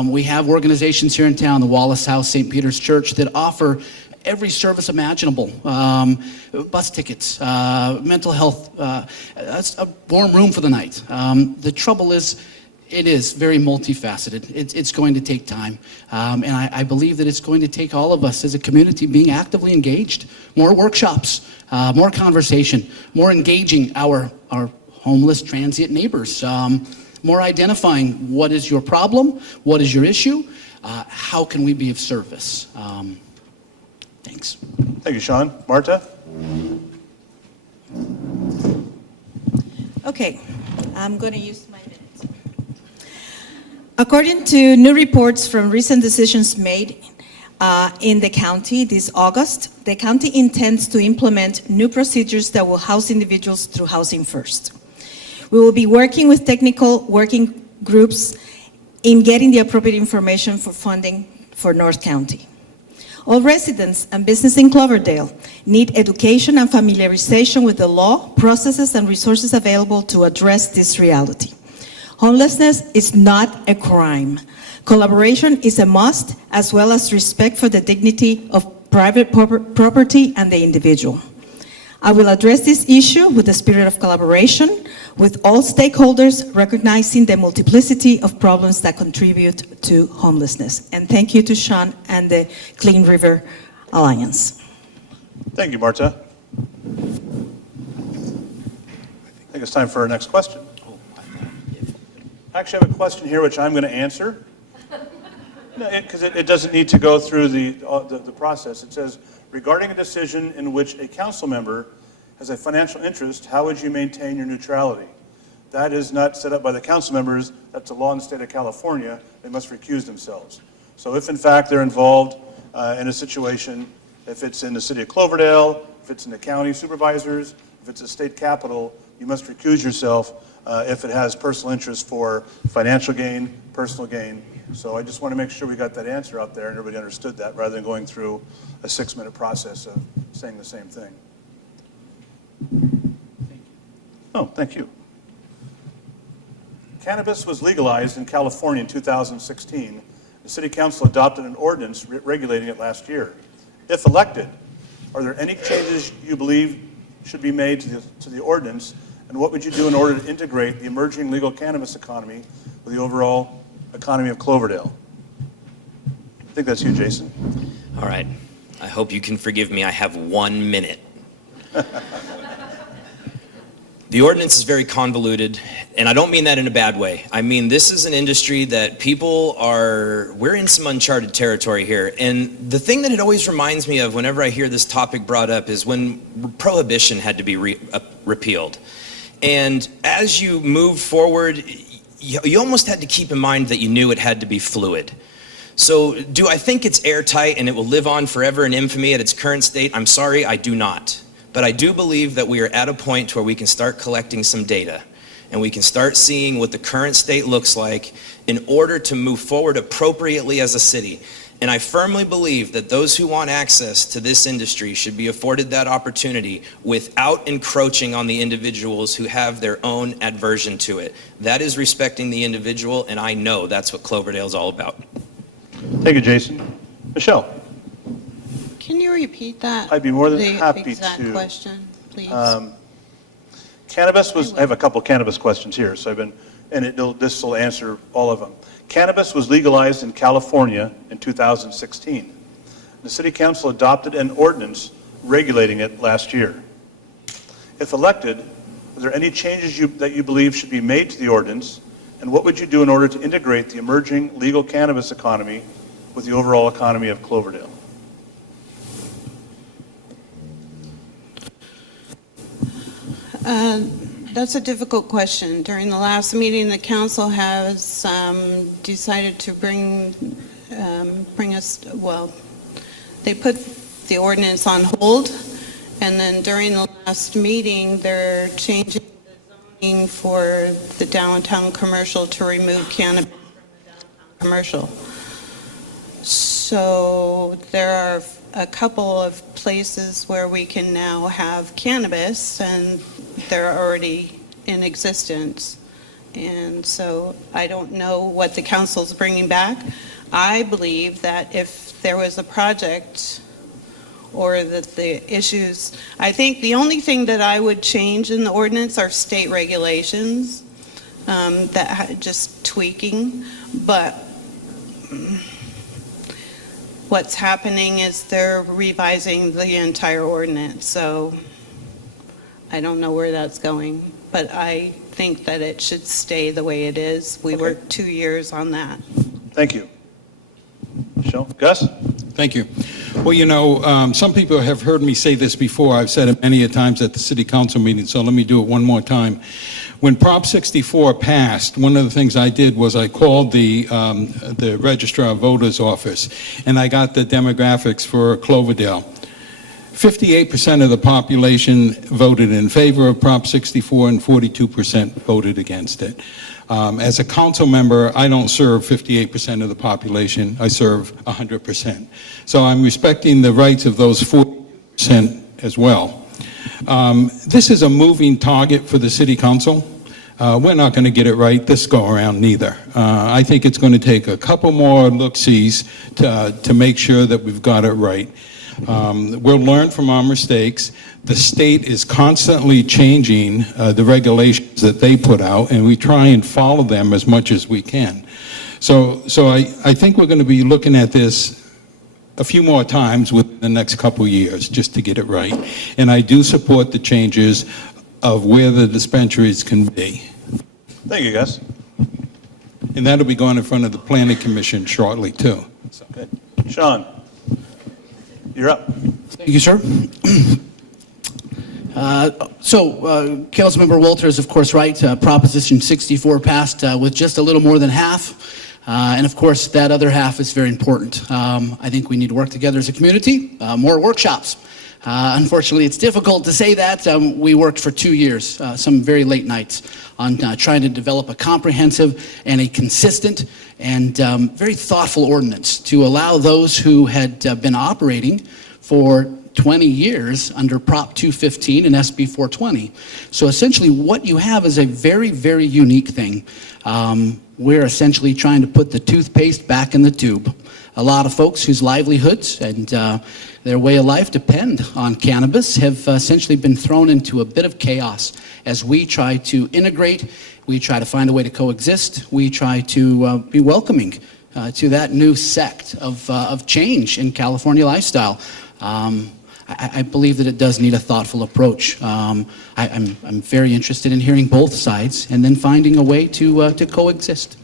We have organizations here in town, the Wallace House, St. Peter's Church, that offer every service imaginable, bus tickets, mental health, a warm room for the night. The trouble is, it is very multifaceted. It's going to take time. And I believe that it's going to take all of us as a community being actively engaged. More workshops, more conversation, more engaging our homeless transient neighbors, more identifying what is your problem, what is your issue, how can we be of service. Thanks. Thank you, Sean. Marta? Okay, I'm going to use my minutes. According to new reports from recent decisions made in the county this August, the county intends to implement new procedures that will house individuals through Housing First. We will be working with technical working groups in getting the appropriate information for funding for North County. All residents and business in Cloverdale need education and familiarization with the law, processes, and resources available to address this reality. Homelessness is not a crime. Collaboration is a must, as well as respect for the dignity of private property and the individual. I will address this issue with the spirit of collaboration with all stakeholders, recognizing the multiplicity of problems that contribute to homelessness. And thank you to Sean and the Clean River Alliance. Thank you, Marta. I think it's time for our next question. I actually have a question here which I'm going to answer. Because it doesn't need to go through the process. It says, regarding a decision in which a council member has a financial interest, how would you maintain your neutrality? That is not set up by the council members. That's a law in the state of California. They must recuse themselves. So if in fact they're involved in a situation, if it's in the city of Cloverdale, if it's in the county supervisors, if it's a state capital, you must recuse yourself if it has personal interest for financial gain, personal gain. So I just want to make sure we got that answer out there and everybody understood that, rather than going through a 6-minute process of saying the same thing. Oh, thank you. Cannabis was legalized in California in 2016. The City Council adopted an ordinance regulating it last year. If elected, are there any changes you believe should be made to the ordinance, and what would you do in order to integrate the emerging legal cannabis economy with the overall economy of Cloverdale? I think that's you, Jason. All right. I hope you can forgive me. I have 1 minute. The ordinance is very convoluted, and I don't mean that in a bad way. I mean, this is an industry that we're in some uncharted territory here. And the thing that it always reminds me of whenever I hear this topic brought up is when prohibition had to be repealed. And as you move forward, you almost had to keep in mind that you knew it had to be fluid. So do I think it's airtight and it will live on forever in infamy at its current state? I'm sorry, I do not. But I do believe that we are at a point where we can start collecting some data and we can start seeing what the current state looks like in order to move forward appropriately as a city. And I firmly believe that those who want access to this industry should be afforded that opportunity without encroaching on the individuals who have their own aversion to it. That is respecting the individual, and I know that's what Cloverdale is all about. Thank you, Jason. Michelle? Can you repeat that? I'd be more than The happy exact to. question, please. Cannabis was, I have a couple cannabis questions here, so this will answer all of them. Cannabis was legalized in California in 2016. The City Council adopted an ordinance regulating it last year. If elected, are there any changes that you believe should be made to the ordinance, and what would you do in order to integrate the emerging legal cannabis economy with the overall economy of Cloverdale? That's a difficult question. During the last meeting, the council has decided to bring us, well, they put the ordinance on hold, and then during the last meeting, they're changing the zoning for the downtown commercial to remove cannabis from the downtown commercial. So there are a couple of places where we can now have cannabis, and they're already in existence. And so I don't know what the council's bringing back. I believe that if there was a project or that the issues, I think the only thing that I would change in the ordinance are state regulations, just tweaking, but what's happening is they're revising the entire ordinance, so I don't know where that's going, but I think that it should stay the way it is. We worked 2 years on that. Thank you. Michelle? Gus? Thank you. Well, you know, some people have heard me say this before. I've said it many a times at the city council meeting, so let me do it one more time. When Prop 64 passed, one of the things I did was I called the Registrar of Voters office, and I got the demographics for Cloverdale. 58% of the population voted in favor of Prop 64 and 42% voted against it. As a council member, I don't serve 58% of the population, I serve 100%. So I'm respecting the rights of those 40% as well. This is a moving target for the city council. We're not going to get it right this go around neither. I think it's going to take a couple more look-sees to make sure that we've got it right. We'll learn from our mistakes. The state is constantly changing the regulations that they put out, and we try and follow them as much as we can. So I think we're going to be looking at this a few more times within the next couple years just to get it right. And I do support the changes of where the dispensaries can be. Thank you, Gus. And that'll be going in front of the Planning Commission shortly, too. So. Good. Sean? You're up. Thank you, sir. Councilmember Walter is, of course, right. Proposition 64 passed with just a little more than half. And, of course, that other half is very important. I think we need to work together as a community, more workshops. Unfortunately, it's difficult to say that. We worked for 2 years, some very late nights, on trying to develop a comprehensive and a consistent and very thoughtful ordinance to allow those who had been operating for 20 years under Prop 215 and SB 420. So essentially what you have is a very, very unique thing. We're essentially trying to put the toothpaste back in the tube. A lot of folks whose livelihoods and their way of life depend on cannabis have essentially been thrown into a bit of chaos as we try to integrate, we try to find a way to coexist, we try to be welcoming to that new sect of change in California lifestyle. I believe that it does need a thoughtful approach. I'm very interested in hearing both sides and then finding a way to coexist.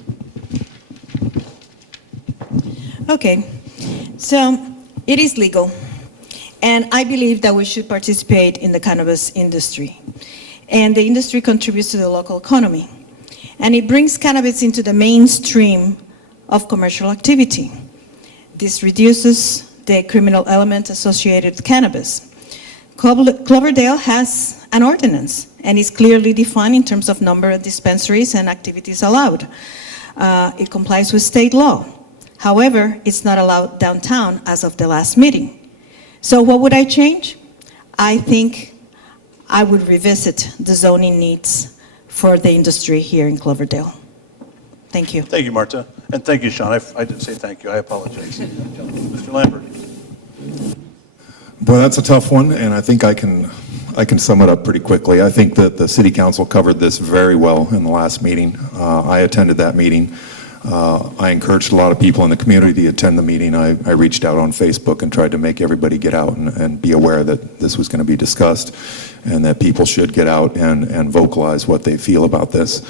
Okay, so it is legal, and I believe that we should participate in the cannabis industry. And the industry contributes to the local economy, and it brings cannabis into the mainstream of commercial activity. This reduces the criminal element associated with cannabis. Cloverdale has an ordinance, and is clearly defined in terms of number of dispensaries and activities allowed. It complies with state law. However, it's not allowed downtown as of the last meeting. So what would I change? I think I would revisit the zoning needs for the industry here in Cloverdale. Thank you. Thank you, Marta. And thank you, Sean. I didn't say thank you. I apologize. Mr. Lambert. Boy, that's a tough one, and I think I can sum it up pretty quickly. I think that the city council covered this very well in the last meeting. I attended that meeting. I encouraged a lot of people in the community to attend the meeting. I reached out on Facebook and tried to make everybody get out and be aware that this was going to be discussed and that people should get out and vocalize what they feel about this.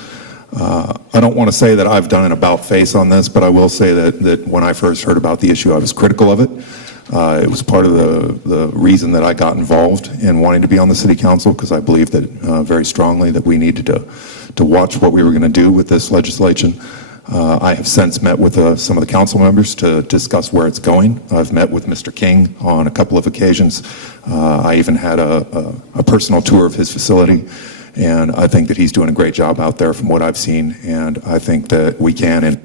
I don't want to say that I've done an about-face on this, but I will say that when I first heard about the issue, I was critical of it. It was part of the reason that I got involved in wanting to be on the city council, because I believe that very strongly that we needed to watch what we were going to do with this legislation. I have since met with some of the council members to discuss where it's going. I've met with Mr. King on a couple of occasions. I even had a personal tour of his facility, and I think that he's doing a great job out there from what I've seen, and I think that we can, and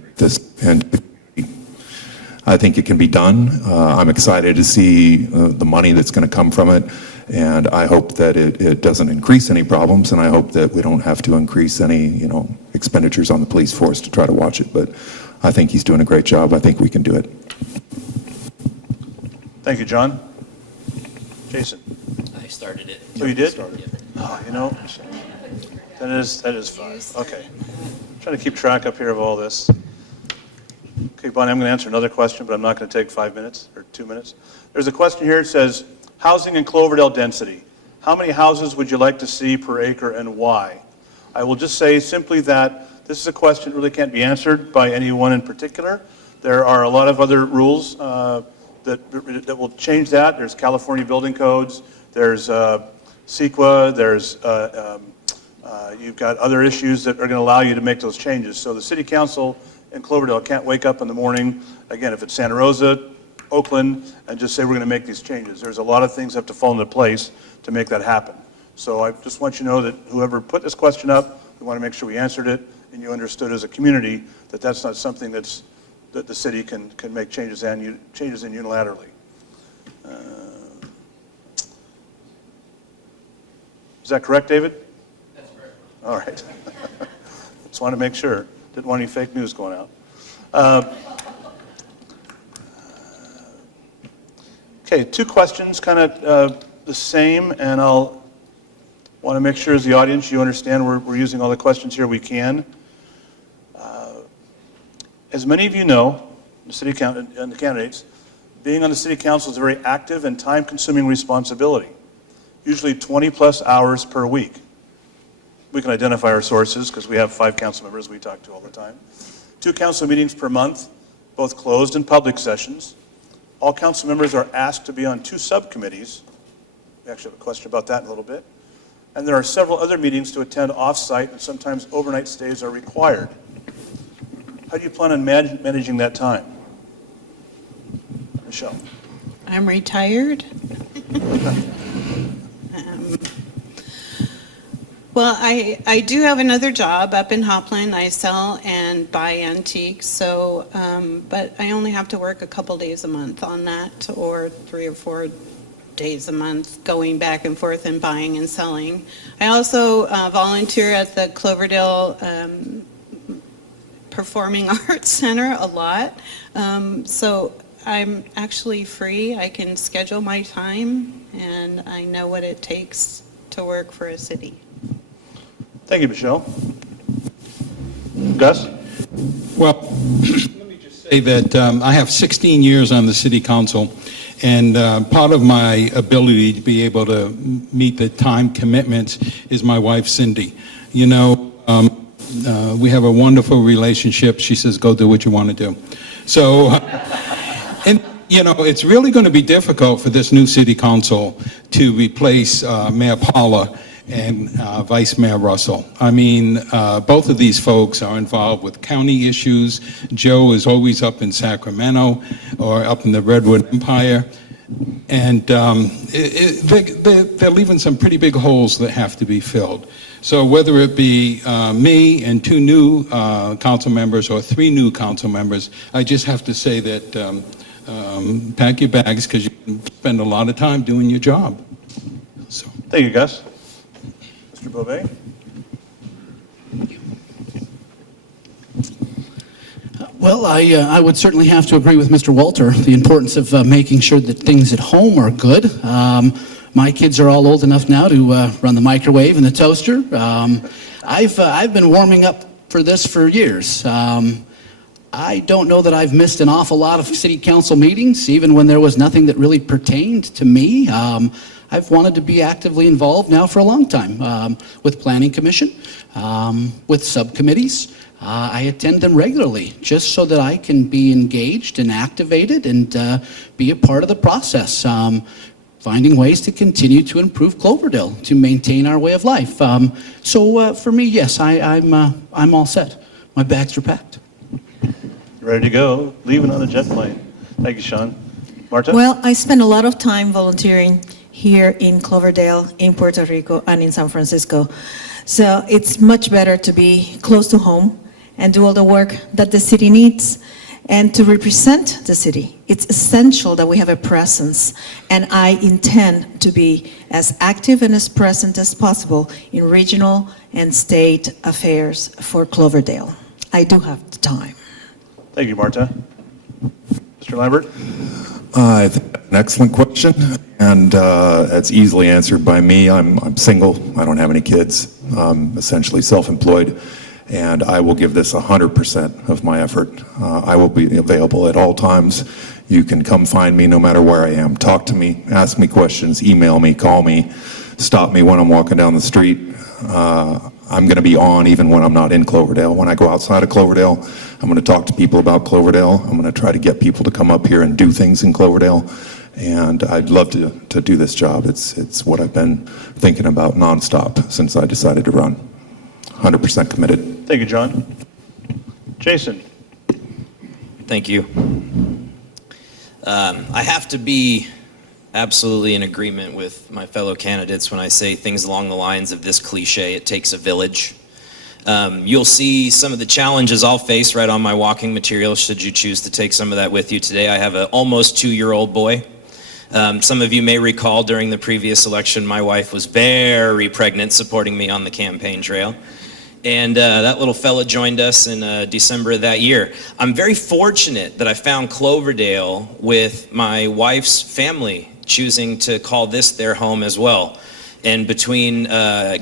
I think it can be done. I'm excited to see the money that's going to come from it, and I hope that it doesn't increase any problems, and I hope that we don't have to increase any, expenditures on the police force to try to watch it. But I think he's doing a great job. I think we can do it. Thank you, John. Jason. I started it. Oh, you did? Yeah. Oh, that is fun. Okay. I'm trying to keep track up here of all this. Okay, Bonnie, I'm going to answer another question, but I'm not going to take 5 minutes or 2 minutes. There's a question here. It says, housing in Cloverdale density. How many houses would you like to see per acre and why? I will just say simply that this is a question that really can't be answered by anyone in particular. There are a lot of other rules that will change that. There's California building codes. There's CEQA. There's you've got other issues that are going to allow you to make those changes. So the city council in Cloverdale can't wake up in the morning, again, if it's Santa Rosa, Oakland, and just say we're going to make these changes. There's a lot of things that have to fall into place to make that happen. So I just want you to know that whoever put this question up, we want to make sure we answered it, and you understood as a community that that's not something that the city can make changes in unilaterally. Is that correct, David? That's correct. All right. Just want to make sure. Didn't want any fake news going out. Okay, 2 questions, kind of the same, and I'll want to make sure as the audience you understand we're using all the questions here we can. As many of you know, the city council and the candidates, being on the city council is a very active and time-consuming responsibility, usually 20-plus hours per week. We can identify our sources because we have 5 council members we talk to all the time. 2 council meetings per month, both closed and public sessions. All council members are asked to be on 2 subcommittees. We actually have a question about that in a little bit. And there are several other meetings to attend off-site, and sometimes overnight stays are required. How do you plan on managing that time? Michelle. I'm retired. Well, I do have another job up in Hopland. I sell and buy antiques, so, but I only have to work a couple days a month on that, or 3 or 4 days a month going back and forth and buying and selling. I also volunteer at the Cloverdale Performing Arts Center a lot, so I'm actually free. I can schedule my time, and I know what it takes to work for a city. Thank you, Michelle. Gus? Well, let me just say that I have 16 years on the city council, and part of my ability to be able to meet the time commitments is my wife, Cindy. You know, we have a wonderful relationship. She says, go do what you want to do. So, and you know, it's really going to be difficult for this new city council to replace Mayor Paula and Vice Mayor Russell. I mean, both of these folks are involved with county issues. Joe is always up in Sacramento or up in the Redwood Empire. And they're leaving some pretty big holes that have to be filled. So whether it be me and 2 new council members or 3 new council members, I just have to say that pack your bags because you spend a lot of time doing your job. So. Thank you, Gus. Mr. Beauvais? Well, I would certainly have to agree with Mr. Walter, the importance of making sure that things at home are good. My kids are all old enough now to run the microwave and the toaster. I've been warming up for this for years. I don't know that I've missed an awful lot of city council meetings, even when there was nothing that really pertained to me. I've wanted to be actively involved now for a long time with Planning Commission, with subcommittees. I attend them regularly just so that I can be engaged and activated and be a part of the process, finding ways to continue to improve Cloverdale, to maintain our way of life. So for me, yes, I'm all set. My bags are packed. Ready to go, leaving on a jet plane. Thank you, Sean. Marta? Well, I spend a lot of time volunteering here in Cloverdale, in Puerto Rico, and in San Francisco. So it's much better to be close to home and do all the work that the city needs and to represent the city. It's essential that we have a presence, and I intend to be as active and as present as possible in regional and state affairs for Cloverdale. I do have the time. Thank you, Marta. Mr. Lambert? I think that's an excellent question, and it's easily answered by me. I'm single. I don't have any kids. I'm essentially self-employed, and I will give this 100% of my effort. I will be available at all times. You can come find me no matter where I am. Talk to me, ask me questions, email me, call me, stop me when I'm walking down the street. I'm going to be on even when I'm not in Cloverdale. When I go outside of Cloverdale, I'm going to talk to people about Cloverdale. I'm going to try to get people to come up here and do things in Cloverdale. And I'd love to do this job. It's what I've been thinking about nonstop since I decided to run. 100% committed. Thank you, John. Jason? Thank you. I have to be absolutely in agreement with my fellow candidates when I say things along the lines of this cliche, it takes a village. You'll see some of the challenges I'll face right on my walking material should you choose to take some of that with you today. I have an almost 2-year-old boy. Some of you may recall during the previous election, my wife was very pregnant supporting me on the campaign trail. And that little fella joined us in December of that year. I'm very fortunate that I found Cloverdale with my wife's family choosing to call this their home as well. And between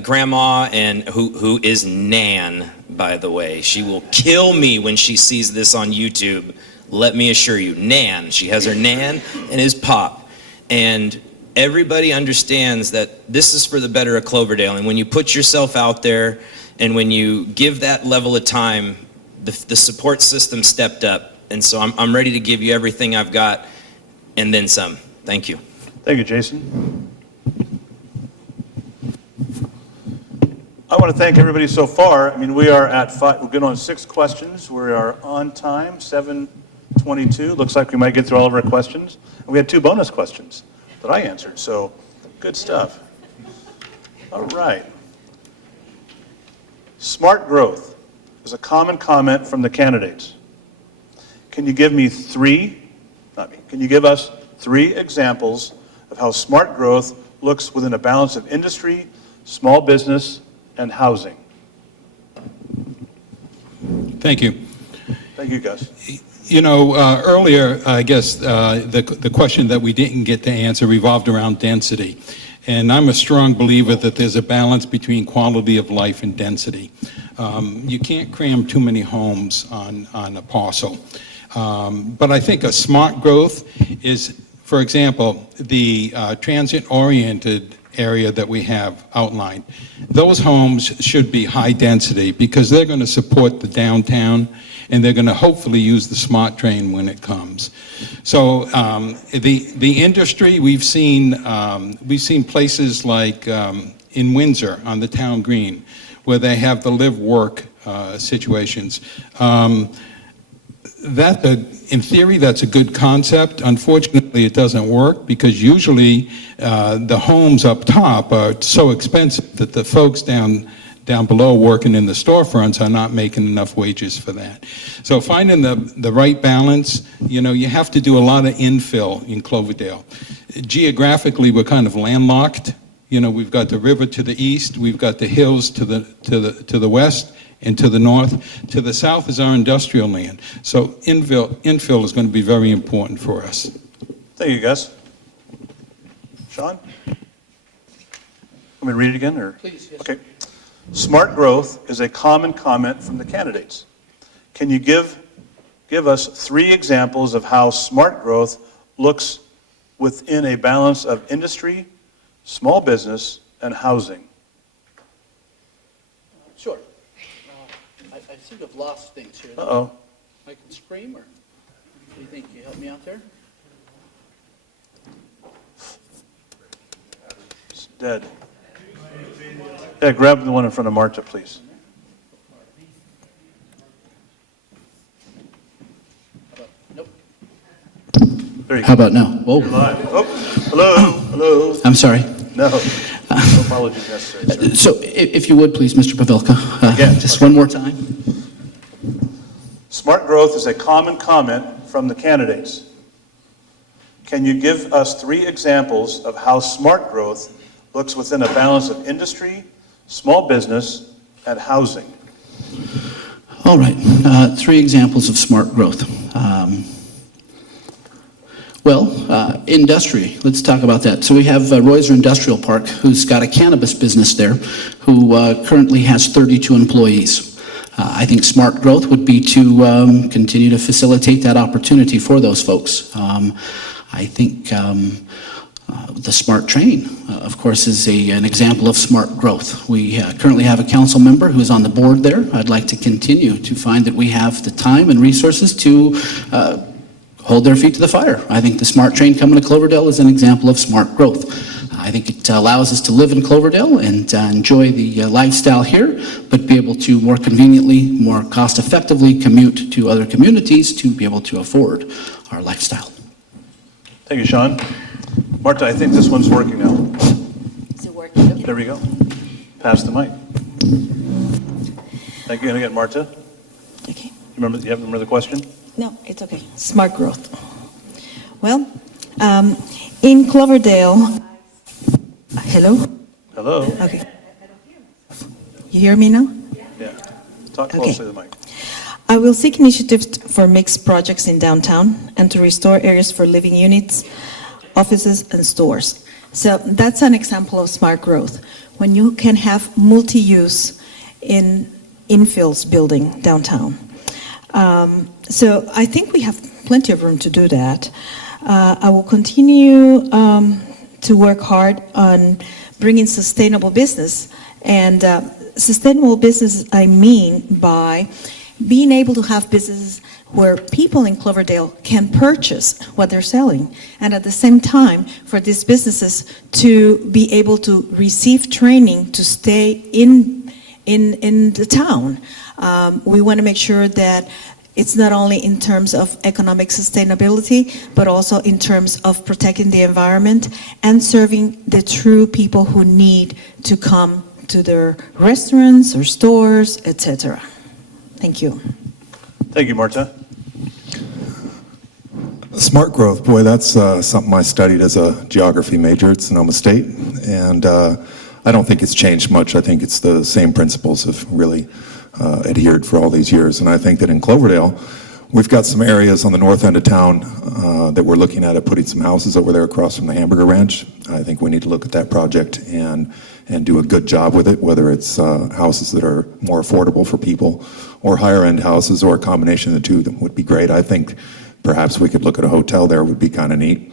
Grandma and who is Nan, by the way, she will kill me when she sees this on YouTube. Let me assure you, Nan. She has her Nan and his Pop. And everybody understands that this is for the better of Cloverdale. And when you put yourself out there and when you give that level of time, the support system stepped up. And so I'm ready to give you everything I've got and then some. Thank you. Thank you, Jason. I want to thank everybody so far. I mean, we are at 5, we're good on 6 questions. We are on time, 7:22. Looks like we might get through all of our questions. And we had 2 bonus questions that I answered, so good stuff. All right. Smart growth is a common comment from the candidates. Can you give me 3, not me, can you give us 3 examples of how smart growth looks within a balance of industry, small business, and housing? Thank you. Thank you, Gus. You know, earlier, I guess the question that we didn't get to answer revolved around density. And I'm a strong believer that there's a balance between quality of life and density. You can't cram too many homes on a parcel. But I think a smart growth is, for example, the transit-oriented area that we have outlined. Those homes should be high density because they're going to support the downtown and they're going to hopefully use the smart train when it comes. So the industry, we've seen places like in Windsor on the town green where they have the live-work situations. In theory, that's a good concept. Unfortunately, it doesn't work because usually the homes up top are so expensive that the folks down down below working in the storefronts are not making enough wages for that. So finding the right balance, you know, you have to do a lot of infill in Cloverdale. Geographically, we're kind of landlocked. You know, we've got the river to the east, we've got the hills to the west and to the north. To the south is our industrial land. So infill is going to be very important for us. Thank you, Gus. Sean? Let me read it again, or? Please, yes. Okay. Smart growth is a common comment from the candidates. Can you give us 3 examples of how smart growth looks within a balance of industry, small business, and housing? Sure. I seem to have lost things here. Uh-oh. I can scream, or do you think you help me out there? It's dead. Yeah, grab the one in front of Marta, please. Nope. There you How go. about now? Whoa. Live. Oh, hello. I'm sorry. No apologies necessary, sir. So if you would, please, Mr. Pavelka, Again. just one more time. Smart growth is a common comment from the candidates. Can you give us 3 examples of how smart growth looks within a balance of industry, small business, and housing? All right, 3 examples of smart growth. Industry, let's talk about that. So we have Royser Industrial Park, who's got a cannabis business there, who currently has 32 employees. I think smart growth would be to continue to facilitate that opportunity for those folks. I think the smart train, of course, is an example of smart growth. We currently have a council member who's on the board there. I'd like to continue to find that we have the time and resources to hold their feet to the fire. I think the smart train coming to Cloverdale is an example of smart growth. I think it allows us to live in Cloverdale and enjoy the lifestyle here, but be able to more conveniently, more cost-effectively commute to other communities to be able to afford our lifestyle. Thank you, Sean. Marta, I think this one's working now. Is it working? There we go. Pass the mic. Thank you. And again, Marta, Okay. remember the question? No, it's okay. Smart growth. Well, in Cloverdale, hello? Hello? Okay. You hear me now? Yeah. Talk Okay. closely to the mic. I will seek initiatives for mixed projects in downtown and to restore areas for living units, offices, and stores. So that's an example of smart growth. When you can have multi-use in infills building downtown. So I think we have plenty of room to do that. I will continue to work hard on bringing sustainable business. And sustainable business, I mean by being able to have businesses where people in Cloverdale can purchase what they're selling, and at the same time for these businesses to be able to receive training to stay in the town. We want to make sure that it's not only in terms of economic sustainability, but also in terms of protecting the environment and serving the true people who need to come to their restaurants or stores, etc. Thank you. Thank you, Marta. Smart growth, boy, that's something I studied as a geography major at Sonoma State, and I don't think it's changed much. I think it's the same principles have really adhered for all these years, and I think that in Cloverdale, we've got some areas on the north end of town that we're looking at putting some houses over there across from the Hamburger Ranch. I think we need to look at that project and do a good job with it, whether it's houses that are more affordable for people or higher end houses or a combination of the two that would be great. I think perhaps we could look at a hotel there, would be kind of neat.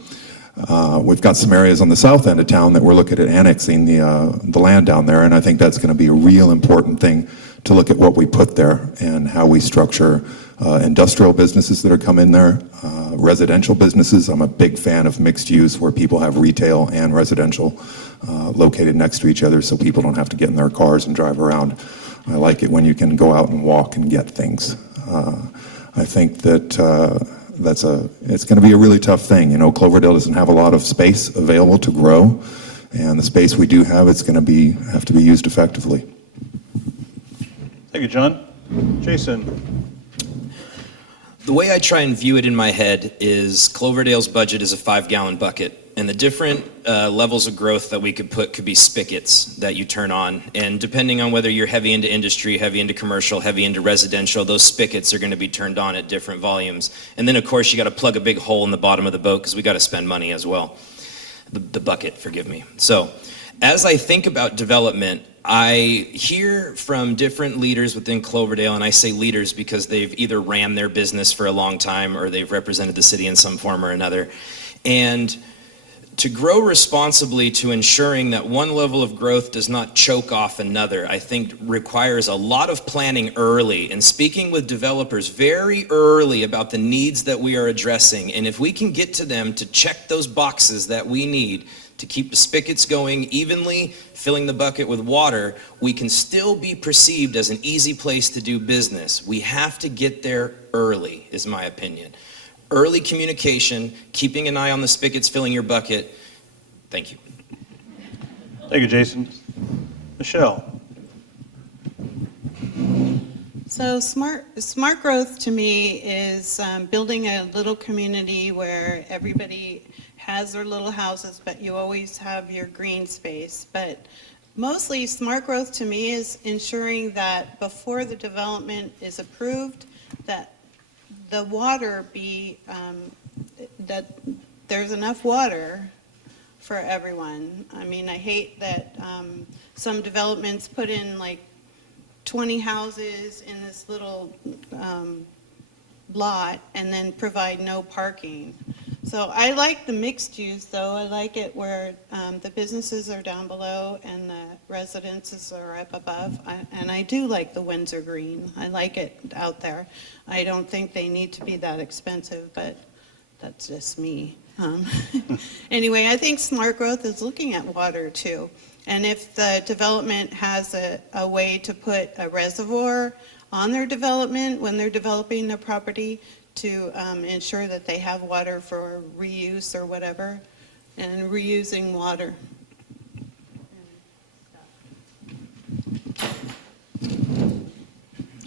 We've got some areas on the south end of town that we're looking at annexing the land down there, and I think that's going to be a real important thing to look at what we put there and how we structure industrial businesses that are coming there, residential businesses. I'm a big fan of mixed use where people have retail and residential located next to each other so people don't have to get in their cars and drive around. I like it when you can go out and walk and get things. I think that it's going to be a really tough thing. You know, Cloverdale doesn't have a lot of space available to grow, and the space we do have, it's going to have to be used effectively. Thank you, John. Jason? The way I try and view it in my head is Cloverdale's budget is a 5-gallon bucket, and the different levels of growth that we could put could be spigots that you turn on, and depending on whether you're heavy into industry, heavy into commercial, heavy into residential, those spigots are going to be turned on at different volumes. And then of course you got to plug a big hole in the bottom of the boat because we got to spend money as well. The bucket, forgive me. So as I think about development, I hear from different leaders within Cloverdale, and I say leaders because they've either ran their business for a long time or they've represented the city in some form or another. And to grow responsibly to ensuring that one level of growth does not choke off another, I think requires a lot of planning early and speaking with developers very early about the needs that we are addressing. And if we can get to them to check those boxes that we need to keep the spigots going evenly, filling the bucket with water, we can still be perceived as an easy place to do business. We have to get there early, is my opinion. Early communication, keeping an eye on the spigots filling your bucket. Thank you. Thank you, Jason. Michelle? So smart growth to me is building a little community where everybody has their little houses, but you always have your green space. But mostly smart growth to me is ensuring that before the development is approved, that the water be, that there's enough water for everyone. I mean, I hate that some developments put in like 20 houses in this little lot and then provide no parking. So I like the mixed use though. I like it where the businesses are down below and the residences are up above. And I do like the Windsor Green. I like it out there. I don't think they need to be that expensive, but that's just me. Anyway, I think smart growth is looking at water too. And if the development has a way to put a reservoir on their development when they're developing their property to ensure that they have water for reuse or whatever, and reusing water.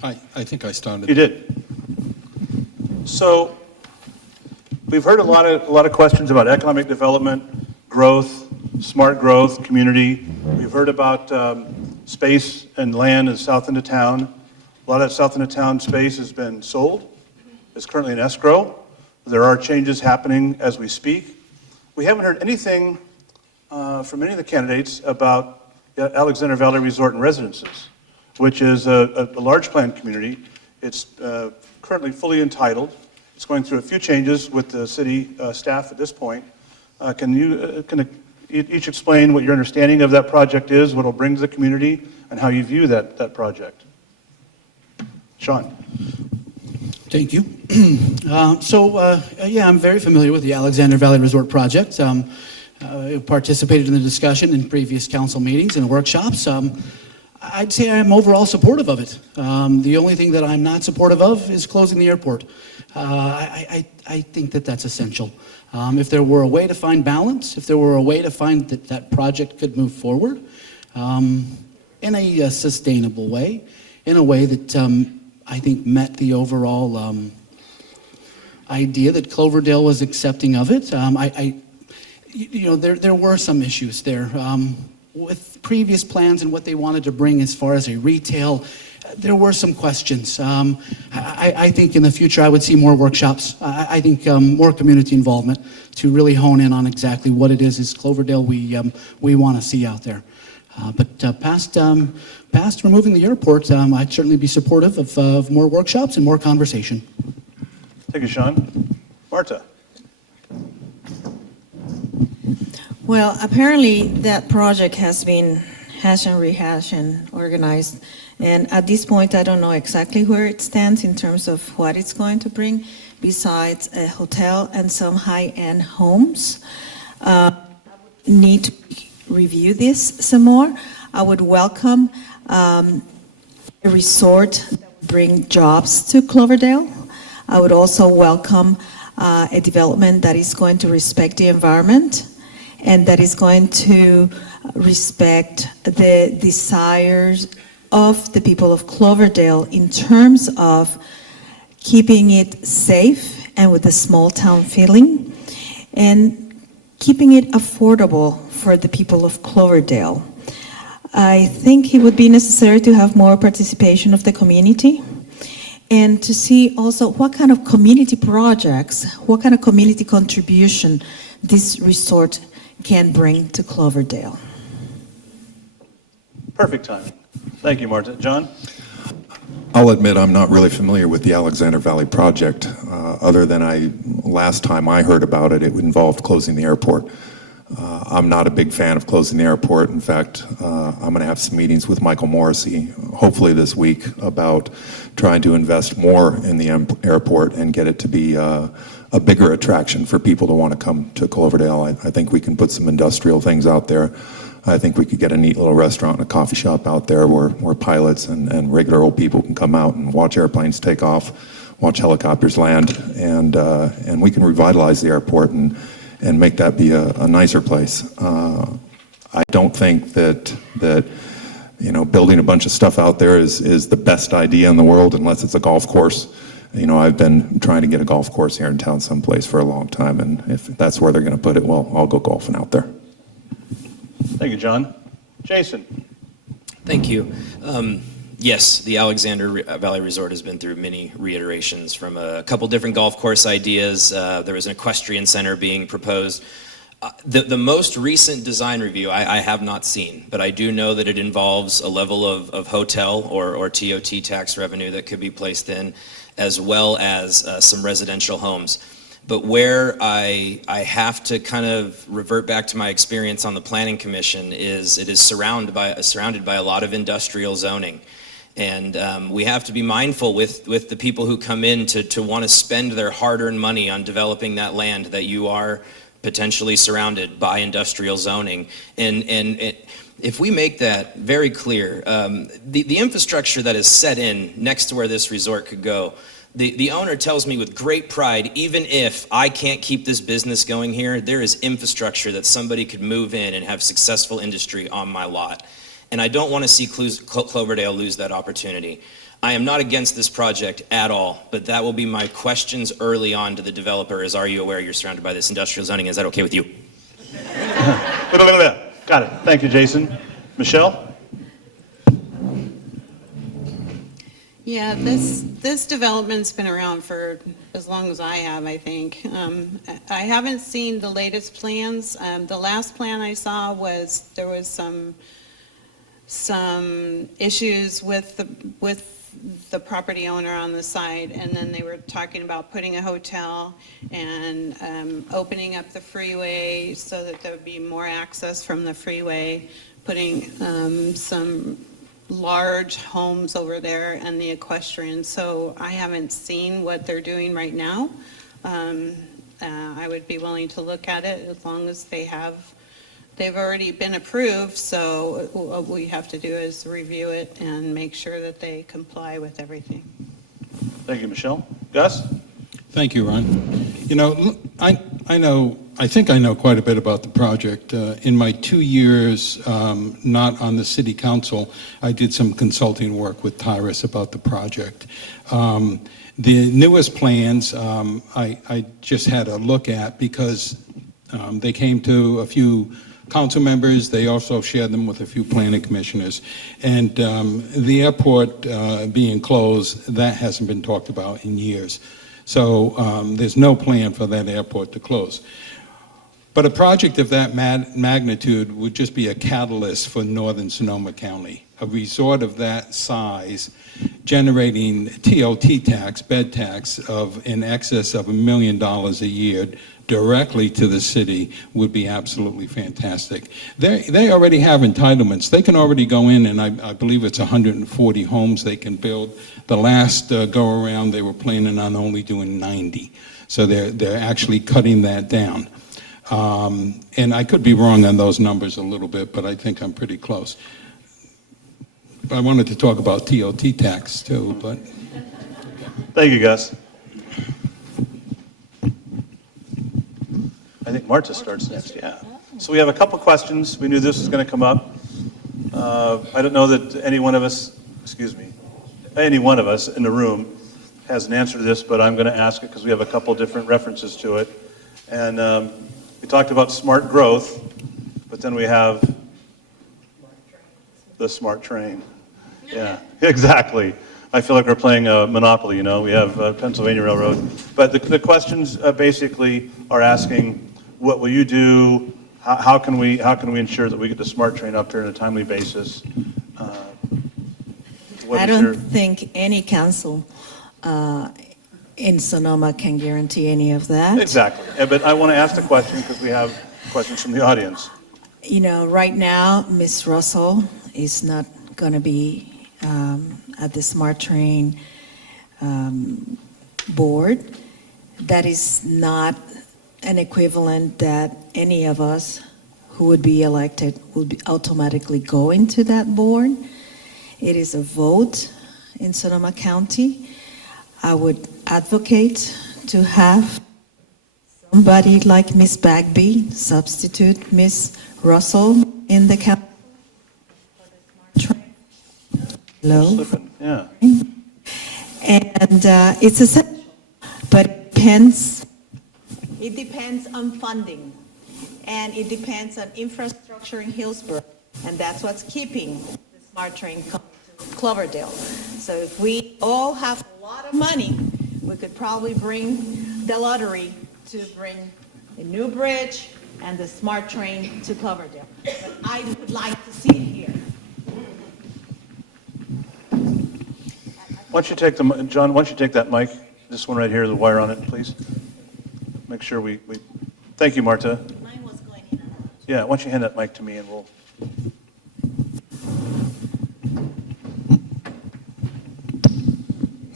I think I started. You did. So we've heard a lot of questions about economic development, growth, smart growth, community. We've heard about space and land in the south end of town. A lot of that south end of town space has been sold. It's currently in escrow. There are changes happening as we speak. We haven't heard anything from any of the candidates about Alexander Valley Resort and Residences, which is a large planned community. It's currently fully entitled. It's going through a few changes with the city staff at this point. Can you each explain what your understanding of that project is, what it'll bring to the community, and how you view that project? Sean. Thank you. Yeah, I'm very familiar with the Alexander Valley Resort project. I participated in the discussion in previous council meetings and workshops. I'd say I'm overall supportive of it. The only thing that I'm not supportive of is closing the airport. I think that that's essential. If there were a way to find balance, if there were a way to find that project could move forward in a sustainable way, in a way that I think met the overall idea that Cloverdale was accepting of it. There were some issues there with previous plans and what they wanted to bring as far as a retail. There were some questions. I think in the future I would see more workshops. I think more community involvement to really hone in on exactly what it is Cloverdale we want to see out there. But past removing the airport, I'd certainly be supportive of more workshops and more conversation. Thank you, Sean. Marta. Well, apparently that project has been hashed and rehashed and organized. And at this point, I don't know exactly where it stands in terms of what it's going to bring besides a hotel and some high-end homes. Need to review this some more. I would welcome a resort that would bring jobs to Cloverdale. I would also welcome a development that is going to respect the environment and that is going to respect the desires of the people of Cloverdale in terms of keeping it safe and with a small town feeling, and keeping it affordable for the people of Cloverdale. I think it would be necessary to have more participation of the community and to see also what kind of community projects, what kind of community contribution this resort can bring to Cloverdale. Perfect timing. Thank you, Marta. John? I'll admit I'm not really familiar with the Alexander Valley project, other than last time I heard about it, it involved closing the airport. I'm not a big fan of closing the airport. In fact, I'm going to have some meetings with Michael Morrissey, hopefully this week, about trying to invest more in the airport and get it to be a bigger attraction for people to want to come to Cloverdale. I think we can put some industrial things out there. I think we could get a neat little restaurant and a coffee shop out there where pilots and regular old people can come out and watch airplanes take off, watch helicopters land, and we can revitalize the airport and make that be a nicer place. I don't think that building a bunch of stuff out there is the best idea in the world unless it's a golf course. I've been trying to get a golf course here in town someplace for a long time, and if that's where they're going to put it, well, I'll go golfing out there. Thank you, John. Jason? Thank you. Yes, the Alexander Valley Resort has been through many reiterations from a couple different golf course ideas. There was an equestrian center being proposed. The most recent design review I have not seen, but I do know that it involves a level of hotel or TOT tax revenue that could be placed in, as well as some residential homes. But where I have to kind of revert back to my experience on the Planning Commission is it is surrounded by a lot of industrial zoning. And we have to be mindful with the people who come in to want to spend their hard-earned money on developing that land, that you are potentially surrounded by industrial zoning. And if we make that very clear, the infrastructure that is set in next to where this resort could go, the owner tells me with great pride, even if I can't keep this business going here, there is infrastructure that somebody could move in and have successful industry on my lot. And I don't want to see Cloverdale lose that opportunity. I am not against this project at all, but that will be my questions early on to the developer is, are you aware you're surrounded by this industrial zoning? Is that okay with you? Got it. Thank you, Jason. Michelle? Yeah, this development's been around for as long as I have, I think. I haven't seen the latest plans. The last plan I saw was there was some issues with the property owner on the side, and then they were talking about putting a hotel and opening up the freeway so that there would be more access from the freeway, putting some large homes over there and the equestrian. So I haven't seen what they're doing right now. I would be willing to look at it as long as they've already been approved. So what we have to do is review it and make sure that they comply with everything. Thank you, Michelle. Gus? Thank you, Ron. I think I know quite a bit about the project. In my 2 years not on the city council, I did some consulting work with Tyrus about the project. The newest plans I just had a look at because they came to a few council members. They also shared them with a few planning commissioners. And the airport being closed, that hasn't been talked about in years. So there's no plan for that airport to close. But a project of that magnitude would just be a catalyst for northern Sonoma County. A resort of that size generating TOT tax, bed tax of in excess of $1 million a year directly to the city would be absolutely fantastic. They already have entitlements. They can already go in, and I believe it's 140 homes they can build. The last go around, they were planning on only doing 90. So they're actually cutting that down. And I could be wrong on those numbers a little bit, but I think I'm pretty close. I wanted to talk about TOT tax too, but. Thank you, Gus. I think Marta starts next, yeah. So we have a couple questions. We knew this was going to come up. I don't know that any one of us excuse me, any one of us in the room has an answer to this, but I'm going to ask it because we have a couple different references to it. And we talked about smart growth, but then we have the smart train. Yeah, exactly. I feel like we're playing Monopoly, you know. We have Pennsylvania Railroad. But the questions basically are asking, what will you do? How can we ensure that we get the smart train up here on a timely basis? I don't think any council in Sonoma can guarantee any of that. Exactly. But I want to ask the question because we have questions from the audience. You know, right now, Ms. Russell is not going to be at the Smart Train board. That is not an equivalent that any of us who would be elected would be automatically go into that board. It is a vote in Sonoma County. I would advocate to have somebody like Ms. Bagby substitute Ms. Russell in the county. Hello? Yeah. And it's essential, but it depends. It depends on funding, and it depends on infrastructure in Hillsborough, and that's what's keeping the Smart Train coming to Cloverdale. So if we all have a lot of money, we could probably bring the lottery to bring the new bridge and the Smart Train to Cloverdale. But I would like to see it here. Why don't you take John, why don't you take that mic, this one right here, the wire on it, please? Make sure we thank you, Marta. Mine was going in and out. Yeah, why don't you hand that mic to me and we'll.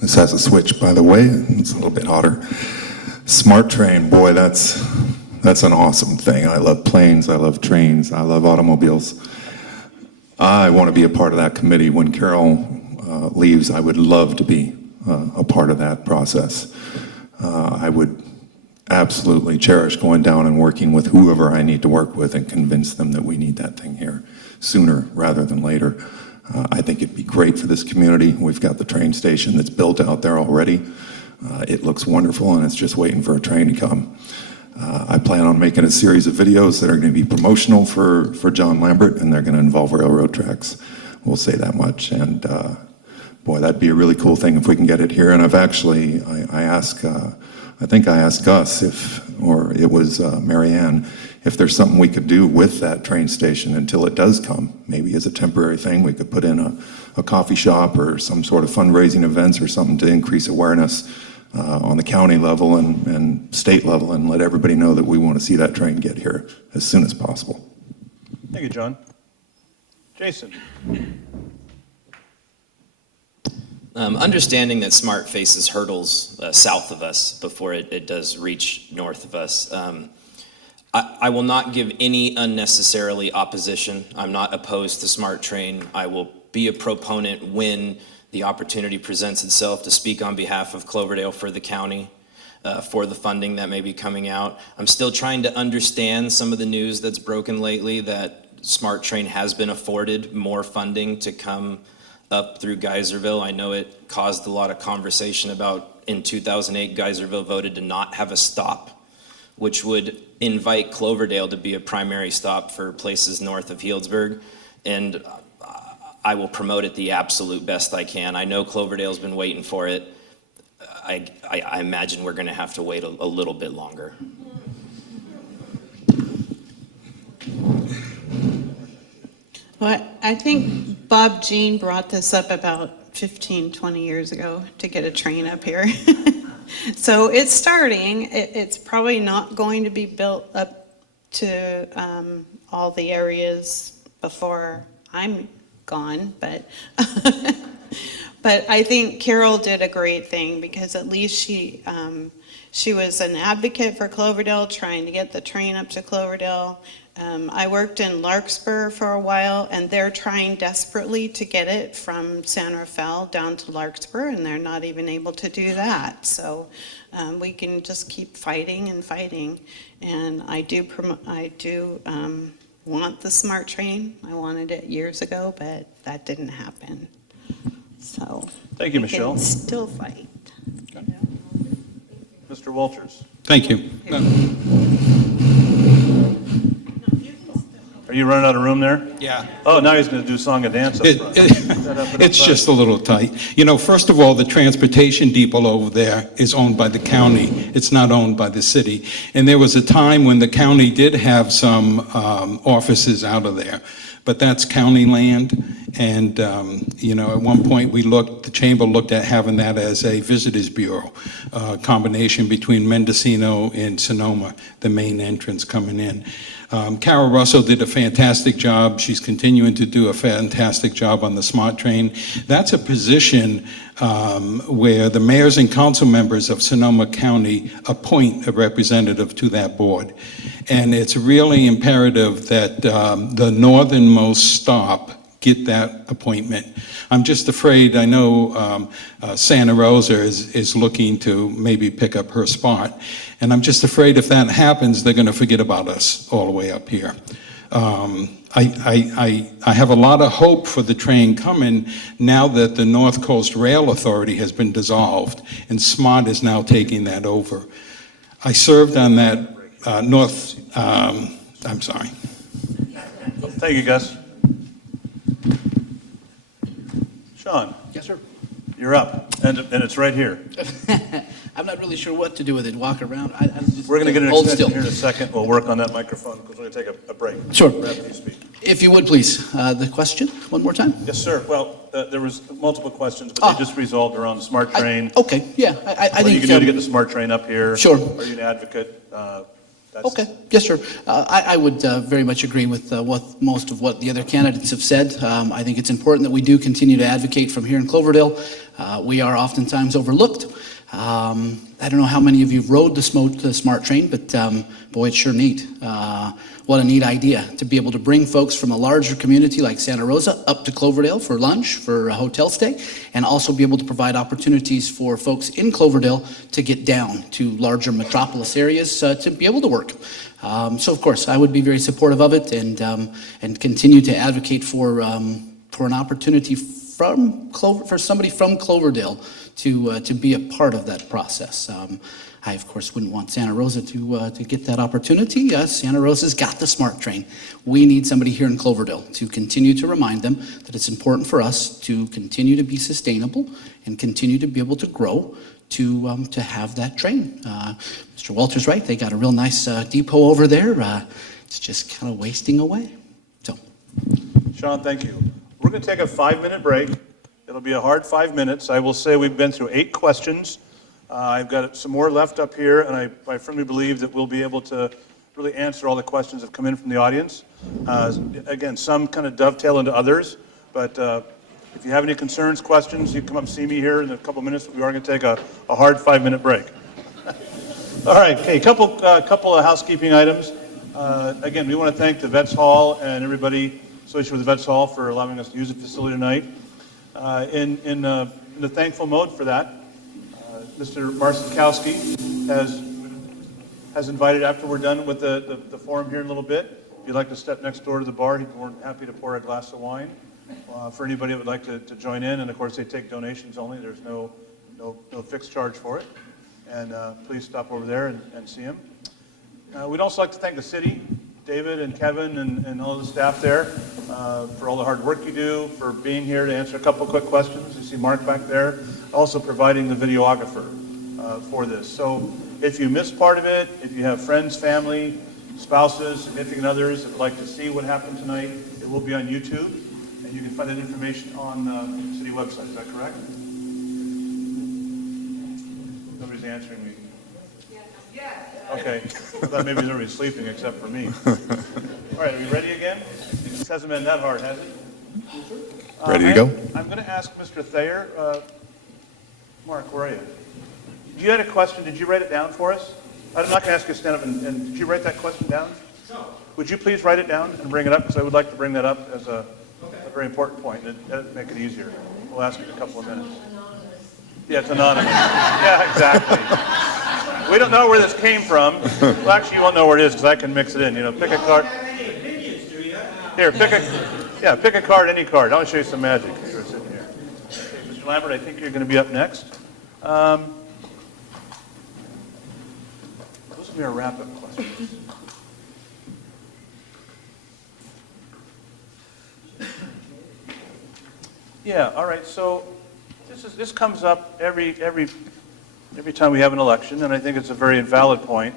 This has a switch, by the way. It's a little bit hotter. Smart train, boy, that's an awesome thing. I love planes, I love trains, I love automobiles. I want to be a part of that committee. When Carol leaves, I would love to be a part of that process. I would absolutely cherish going down and working with whoever I need to work with and convince them that we need that thing here sooner rather than later. I think it'd be great for this community. We've got the train station that's built out there already. It looks wonderful and it's just waiting for a train to come. I plan on making a series of videos that are going to be promotional for John Lambert, and they're going to involve railroad tracks. We'll say that much. And boy, that'd be a really cool thing if we can get it here. And I've actually, I think I asked Gus or it was Marianne, if there's something we could do with that train station until it does come. Maybe as a temporary thing, we could put in a coffee shop or some sort of fundraising events or something to increase awareness on the county level and state level, and let everybody know that we want to see that train get here as soon as possible. Thank you, John. Jason. Understanding that SMART faces hurdles south of us before it does reach north of us, I will not give any unnecessarily opposition. I'm not opposed to SMART Train. I will be a proponent when the opportunity presents itself to speak on behalf of Cloverdale for the county, for the funding that may be coming out. I'm still trying to understand some of the news that's broken lately that SMART Train has been afforded more funding to come up through Geyserville. I know it caused a lot of conversation about in 2008, Geyserville voted to not have a stop, which would invite Cloverdale to be a primary stop for places north of Healdsburg. And I will promote it the absolute best I can. I know Cloverdale's been waiting for it. I imagine we're going to have to wait a little bit longer. Well, I think Bob Jean brought this up about 15, 20 years ago to get a train up here. So it's starting. It's probably not going to be built up to all the areas before I'm gone, but but I think Carol did a great thing because at least she was an advocate for Cloverdale, trying to get the train up to Cloverdale. I worked in Larkspur for a while, and they're trying desperately to get it from San Rafael down to Larkspur, and they're not even able to do that. So we can just keep fighting and fighting. And I do want the SMART train. I wanted it years ago, but that didn't happen. So. Thank you, we can Michelle. still fight. Mr. Walters, Thank you. are you running out of room there? Yeah. Oh, now he's going to do song and dance up front. It's just a little tight. You know, first of all, the transportation depot over there is owned by the county. It's not owned by the city. And there was a time when the county did have some offices out of there, but that's county land. And, you know, at one point the chamber looked at having that as a visitors bureau, combination between Mendocino and Sonoma, the main entrance coming in. Carol Russell did a fantastic job. She's continuing to do a fantastic job on the SMART train. That's a position where the mayors and council members of Sonoma County appoint a representative to that board. And it's really imperative that the northernmost stop get that appointment. I'm just afraid, I know Santa Rosa is looking to maybe pick up her spot. And I'm just afraid if that happens, they're going to forget about us all the way up here. I have a lot of hope for the train coming now that the North Coast Rail Authority has been dissolved and SMART is now taking that over. I served on that I'm sorry. Thank you, Gus. Sean, Yes, sir. you're up, and it's right here. I'm not really sure what to do with it. Walk around. I just We're going to get an hold extension still. here in a second. We'll work on that microphone because we're going to take a break. Sure. After you speak. If you would, please. The question, one more time. Yes, sir. Well, there was multiple questions, but they just resolved around the SMART train. Okay, yeah. I What are think you going to do to get the SMART train up here? Sure. Are you an advocate? Okay, yes, sir. I would very much agree with most of what the other candidates have said. I think it's important that we do continue to advocate from here in Cloverdale. We are oftentimes overlooked. I don't know how many of you rode the SMART train, but boy, it's sure neat. What a neat idea to be able to bring folks from a larger community like Santa Rosa up to Cloverdale for lunch, for a hotel stay, and also be able to provide opportunities for folks in Cloverdale to get down to larger metropolis areas to be able to work. So of course, I would be very supportive of it and continue to advocate for an opportunity for somebody from Cloverdale to be a part of that process. I, of course, wouldn't want Santa Rosa to get that opportunity. Santa Rosa's got the SMART train. We need somebody here in Cloverdale to continue to remind them that it's important for us to continue to be sustainable and continue to be able to grow to have that train. Mr. Walter's right. They got a real nice depot over there. It's just kind of wasting away. So, Sean, thank you. We're going to take a 5-minute break. It'll be a hard 5 minutes. I will say we've been through 8 questions. I've got some more left up here, and I firmly believe that we'll be able to really answer all the questions that come in from the audience. Again, some kind of dovetail into others, but if you have any concerns, questions, you can come up and see me here in a couple minutes. We are going to take a hard 5-minute break. All right, okay, couple of housekeeping items. Again, we want to thank the Vets Hall and everybody associated with the Vets Hall for allowing us to use the facility tonight. In the thankful mode for that, Mr. Marsikowski has invited, after we're done with the forum here in a little bit, if you'd like to step next door to the bar, he'd be more than happy to pour a glass of wine for anybody that would like to join in. And of course, they take donations only. There's no fixed charge for it. And please stop over there and see him. We'd also like to thank the city, David and Kevin and all the staff there for all the hard work you do, for being here to answer a couple quick questions. You see Mark back there, also providing the videographer for this. So if you missed part of it, if you have friends, family, spouses, significant others that would like to see what happened tonight, it will be on YouTube, and you can find that information on the city website. Is that correct? Nobody's answering me. Okay, I thought maybe everybody's sleeping except for me. All right, are we ready again? This hasn't been that hard, has it? Ready to go? I'm going to ask Mr. Thayer. Mark, where are you? You had a question. Did you write it down for us? I'm not going to ask you to stand up. And did you write that question down? No. Would you please write it down and bring it up? Because I would like to bring that up as a very important point. That'll make it easier. We'll ask you in a couple of minutes. Yeah, it's anonymous. Yeah, exactly. We don't know where this came from. Well, actually, you won't know where it is because I can mix it in. You know, pick a card. Here, pick a card, any card. I'll show you some magic. You're sitting here. Okay, Mr. Lambert, I think you're going to be up next. Those will be our wrap-up questions. Yeah, all right, so this comes up every time we have an election, and I think it's a very valid point,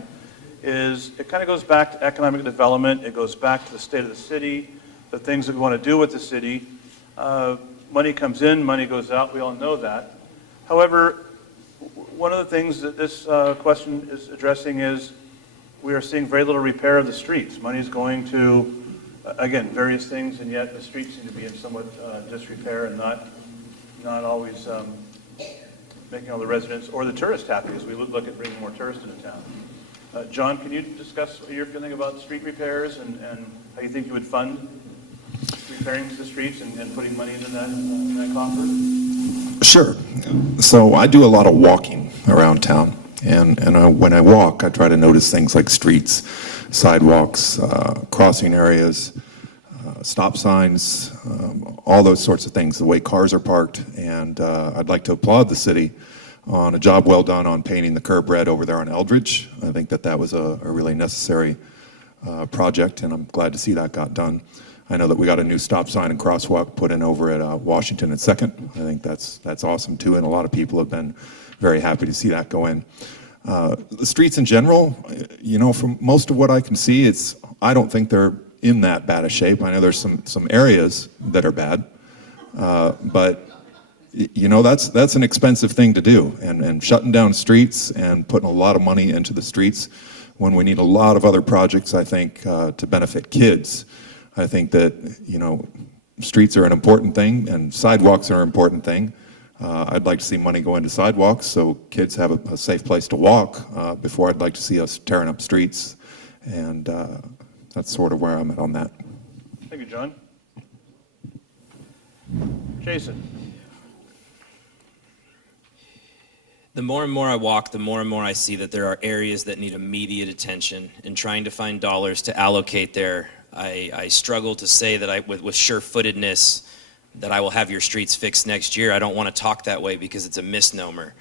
is it kind of goes back to economic development, it goes back to the state of the city, the things that we want to do with the city. Money comes in, money goes out, we all know that. However, one of the things that this question is addressing is we are seeing very little repair of the streets. Money is going to, again, various things, and yet the streets seem to be in somewhat disrepair and not always making all the residents or the tourists happy as we look at bringing more tourists into town. John, can you discuss what you're feeling about street repairs and how you think you would fund repairing the streets and putting money into that coffer? Sure. So I do a lot of walking around town, and when I walk, I try to notice things like streets, sidewalks, crossing areas, stop signs, all those sorts of things, the way cars are parked, and I'd like to applaud the city on a job well done on painting the curb red over there on Eldridge. I think that was a really necessary project, and I'm glad to see that got done. I know that we got a new stop sign and crosswalk put in over at Washington and 2nd. I think that's awesome too, and a lot of people have been very happy to see that go in. The streets in general, from most of what I can see, I don't think they're in that bad a shape. I know there's some areas that are bad, but that's an expensive thing to do, and shutting down streets and putting a lot of money into the streets when we need a lot of other projects, I think, to benefit kids. I think that, streets are an important thing and sidewalks are an important thing. I'd like to see money go into sidewalks so kids have a safe place to walk before I'd like to see us tearing up streets, and that's sort of where I'm at on that. Thank you, John. Jason. The more and more I walk, the more and more I see that there are areas that need immediate attention, and trying to find dollars to allocate there, I struggle to say that with sure-footedness that I will have your streets fixed next year. I don't want to talk that way because it's a misnomer.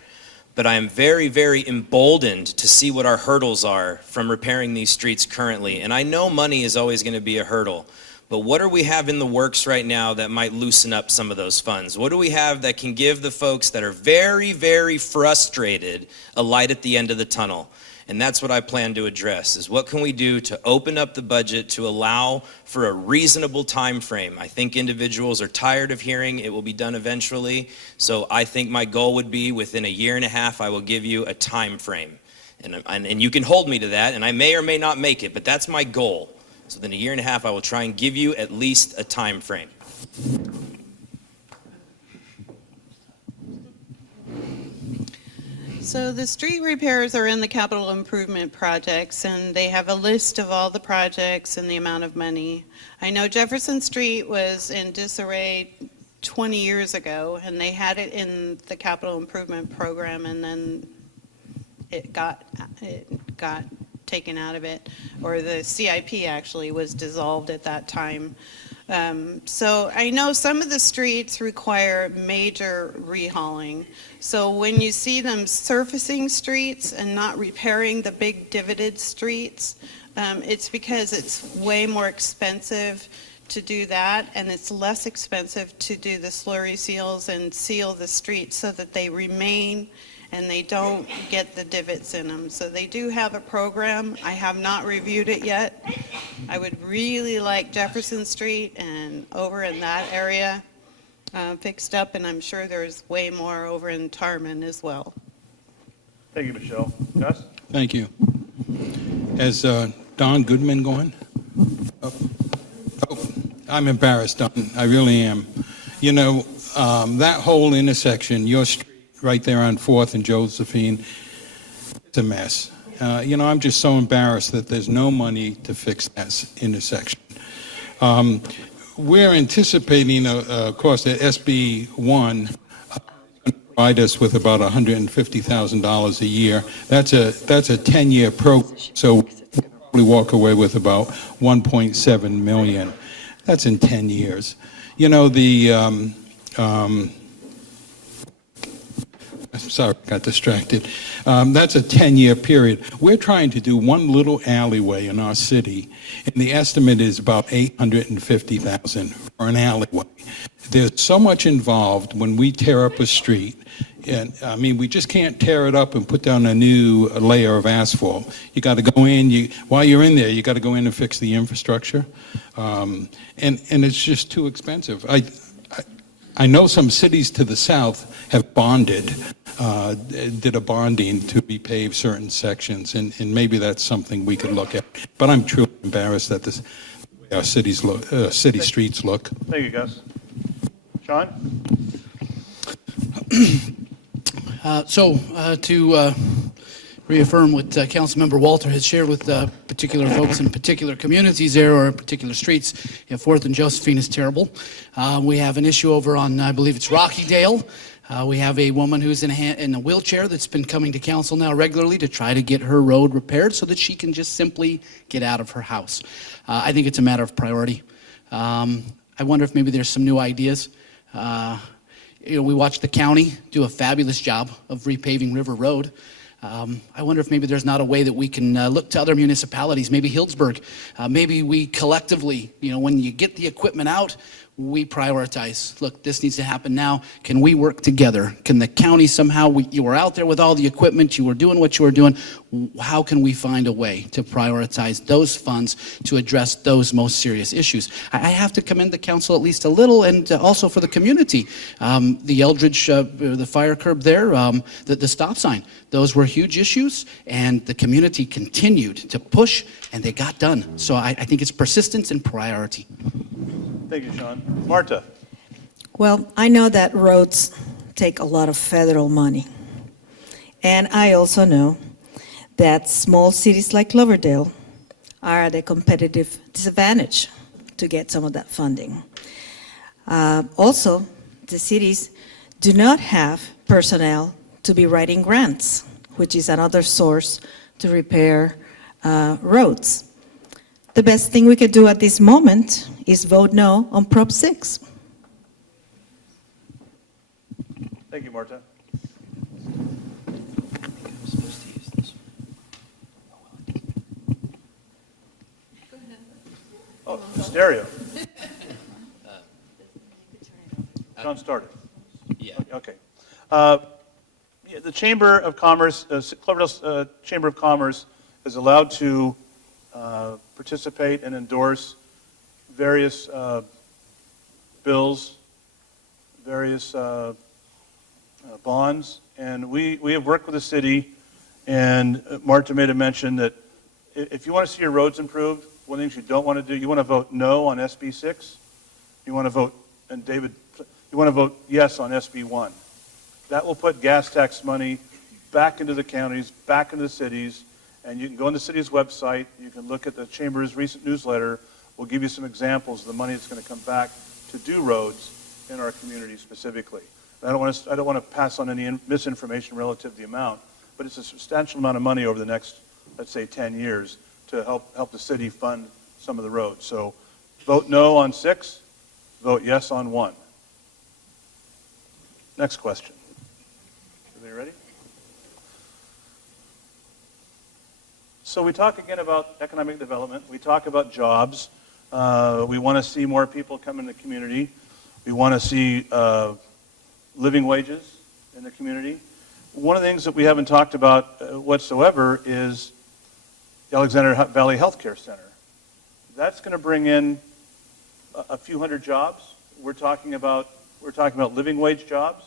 But I am very, very emboldened to see what our hurdles are from repairing these streets currently. And I know money is always going to be a hurdle. But what do we have in the works right now that might loosen up some of those funds? What do we have that can give the folks that are very, very frustrated a light at the end of the tunnel? And that's what I plan to address, is what can we do to open up the budget to allow for a reasonable time frame? I think individuals are tired of hearing it will be done eventually. So I think my goal would be within a year and a half, I will give you a time frame. And you can hold me to that, and I may or may not make it, but that's my goal. So within a year and a half, I will try and give you at least a time frame. So the street repairs are in the capital improvement projects, and they have a list of all the projects and the amount of money. I know Jefferson Street was in disarray 20 years ago, and they had it in the capital improvement program, and then it got taken out of it, or the CIP actually was dissolved at that time. So I know some of the streets require major rehauling. So when you see them surfacing streets and not repairing the big divoted streets, it's because it's way more expensive to do that, and it's less expensive to do the slurry seals and seal the streets so that they remain and they don't get the divots in them. So they do have a program. I have not reviewed it yet. I would really like Jefferson Street and over in that area fixed up, and I'm sure there's way more over in Tarman as well. Thank you, Michelle. Gus? Thank you. Has Don Goodman gone? Oh, I'm embarrassed, Don. I really am. That whole intersection, your street right there on 4th and Josephine, it's a mess. I'm just so embarrassed that there's no money to fix that intersection. We're anticipating, of course, that SB 1 provide us with about $150,000 a year. That's a 10-year program, so we'll probably walk away with about $1.7 million. That's in 10 years. Sorry, got distracted. That's a 10-year period. We're trying to do one little alleyway in our city, and the estimate is about $850,000 for an alleyway. There's so much involved when we tear up a street. And I mean, we just can't tear it up and put down a new layer of asphalt. You got to go in. While you're in there, you got to go in and fix the infrastructure, and it's just too expensive. I know some cities to the south have bonded, did a bonding to repave certain sections, and maybe that's something we could look at. But I'm truly embarrassed at the way our cities look, city streets look. Thank you, Gus. Sean? To reaffirm what Councilmember Walter has shared with particular folks in particular communities there or particular streets, 4th and Josephine is terrible. We have an issue over on, I believe it's Rockydale. We have a woman who's in a wheelchair that's been coming to council now regularly to try to get her road repaired so that she can just simply get out of her house. I think it's a matter of priority. I wonder if maybe there's some new ideas. We watched the county do a fabulous job of repaving River Road. I wonder if maybe there's not a way that we can look to other municipalities, maybe Healdsburg. Maybe we collectively, when you get the equipment out, we prioritize. Look, this needs to happen now. Can we work together? Can the county somehow, you were out there with all the equipment, you were doing what you were doing. How can we find a way to prioritize those funds to address those most serious issues? I have to commend the council at least a little, and also for the community. The Eldridge, the fire curb there, the stop sign, those were huge issues, and the community continued to push, and they got done. So I think it's persistence and priority. Thank you, Sean. Marta? Well, I know that roads take a lot of federal money. And I also know that small cities like Cloverdale are at a competitive disadvantage to get some of that funding. Also, the cities do not have personnel to be writing grants, which is another source to repair roads. The best thing we could do at this moment is vote no on Prop 6. Thank you, Marta. Oh, stereo. John started. Yeah. Okay. The Chamber of Commerce, Cloverdale Chamber of Commerce is allowed to participate and endorse various bills, various bonds, and we have worked with the city, and Marta made a mention that if you want to see your roads improved, one of the things you don't want to do, you want to vote no on SB 6, you want to vote, and David, you want to vote yes on SB 1. That will put gas tax money back into the counties, back into the cities, and you can go on the city's website, you can look at the Chamber's recent newsletter, we'll give you some examples of the money that's going to come back to do roads in our community specifically. I don't want to pass on any misinformation relative to the amount, but it's a substantial amount of money over the next, let's say, 10 years to help the city fund some of the roads. So vote no on 6, vote yes on 1. Next question. Everybody ready? So we talk again about economic development. We talk about jobs. We want to see more people come in the community. We want to see living wages in the community. One of the things that we haven't talked about whatsoever is the Alexander Valley Healthcare Center. That's going to bring in a few hundred jobs. We're talking about living wage jobs.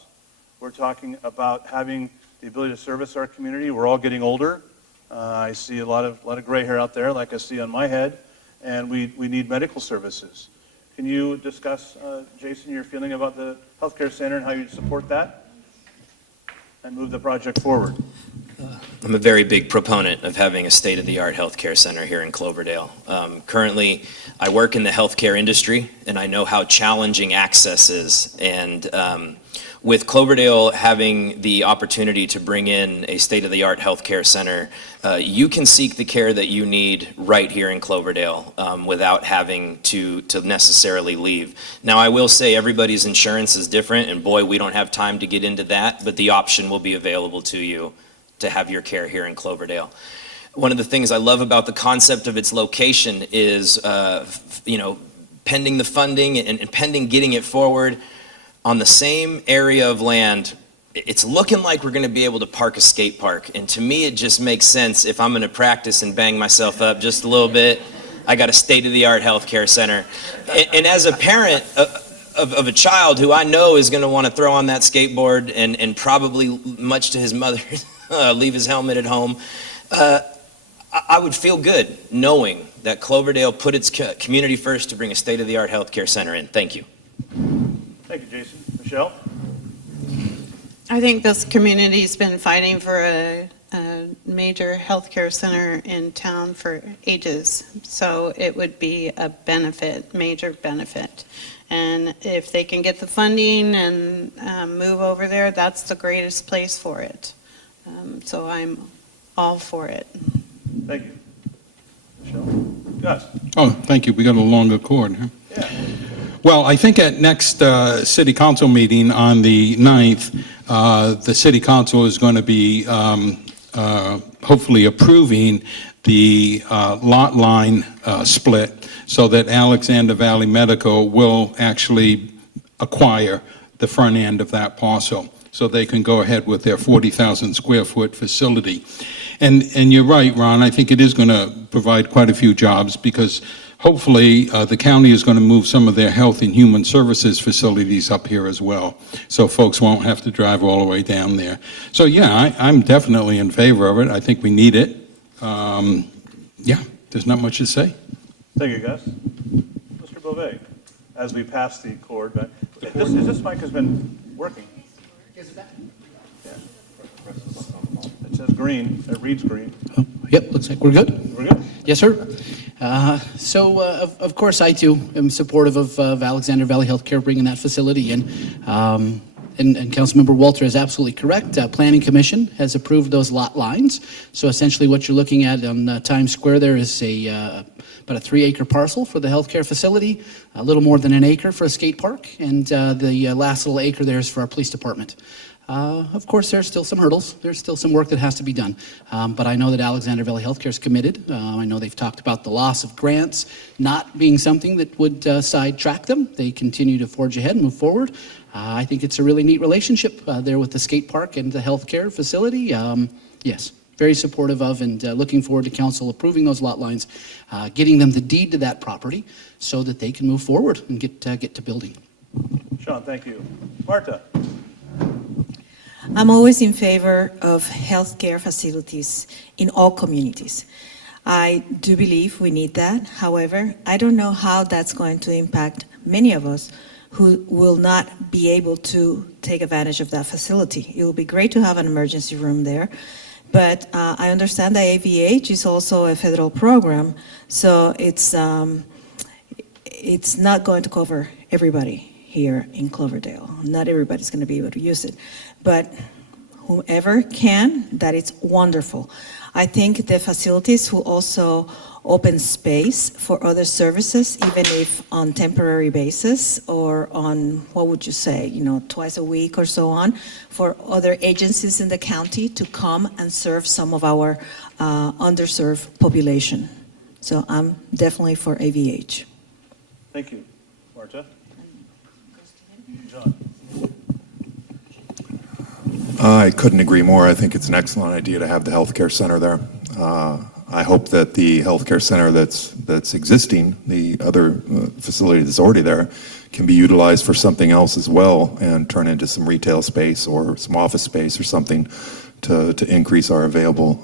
We're talking about having the ability to service our community. We're all getting older. I see a lot of gray hair out there, like I see on my head, and we need medical services. Can you discuss, Jason, your feeling about the healthcare center and how you support that and move the project forward? I'm a very big proponent of having a state-of-the-art healthcare center here in Cloverdale. Currently, I work in the healthcare industry, and I know how challenging access is. And with Cloverdale having the opportunity to bring in a state-of-the-art healthcare center, you can seek the care that you need right here in Cloverdale without having to necessarily leave. Now, I will say everybody's insurance is different, and boy, we don't have time to get into that, but the option will be available to you to have your care here in Cloverdale. One of the things I love about the concept of its location is, pending the funding and pending getting it forward, on the same area of land, it's looking like we're going to be able to park a skate park. And to me, it just makes sense if I'm going to practice and bang myself up just a little bit, I got a state-of-the-art healthcare center. And as a parent of a child who I know is going to want to throw on that skateboard and probably, much to his mother, leave his helmet at home, I would feel good knowing that Cloverdale put its community first to bring a state-of-the-art healthcare center in. Thank you. Thank you, Jason. Michelle? I think this community's been fighting for a major healthcare center in town for ages, so it would be a benefit, major benefit. And if they can get the funding and move over there, that's the greatest place for it. So I'm all for it. Thank you. Michelle? Gus? Oh, thank you. We got a longer cord, huh? Yeah. Well, I think at next city council meeting on the 9th, the city council is going to be hopefully approving the lot line split so that Alexander Valley Medical will actually acquire the front end of that parcel so they can go ahead with their 40,000 square foot facility. And you're right, Ron, I think it is going to provide quite a few jobs because hopefully the county is going to move some of their health and human services facilities up here as well, so folks won't have to drive all the way down there. So yeah, I'm definitely in favor of it. I think we need it. Yeah, there's not much to say. Thank you, Gus. Mr. Beauvais, as we pass the cord back, this mic has been working. Yeah. It says green, it reads green. Oh, yep, looks like we're good. We're good? Yes, sir. Of course, I too am supportive of Alexander Valley Healthcare bringing that facility in. And Councilmember Walter is absolutely correct. Planning Commission has approved those lot lines. So essentially what you're looking at on Times Square there is about a 3-acre parcel for the healthcare facility, a little more than an acre for a skate park, and the last little acre there is for our police department. Of course, there's still some hurdles. There's still some work that has to be done. But I know that Alexander Valley Healthcare is committed. I know they've talked about the loss of grants not being something that would sidetrack them. They continue to forge ahead and move forward. I think it's a really neat relationship there with the skate park and the healthcare facility. Yes, very supportive of and looking forward to council approving those lot lines, getting them the deed to that property so that they can move forward and get to building. Sean, thank you. Marta? I'm always in favor of healthcare facilities in all communities. I do believe we need that. However, I don't know how that's going to impact many of us who will not be able to take advantage of that facility. It will be great to have an emergency room there, but I understand that AVH is also a federal program, so it's not going to cover everybody here in Cloverdale. Not everybody's going to be able to use it, but whoever can, that is wonderful. I think the facilities will also open space for other services, even if on temporary basis or on, what would you say, twice a week or so on, for other agencies in the county to come and serve some of our underserved population. So I'm definitely for AVH. Thank you. Marta? John? I couldn't agree more. I think it's an excellent idea to have the healthcare center there. I hope that the healthcare center that's existing, the other facility that's already there, can be utilized for something else as well and turn into some retail space or some office space or something to increase our available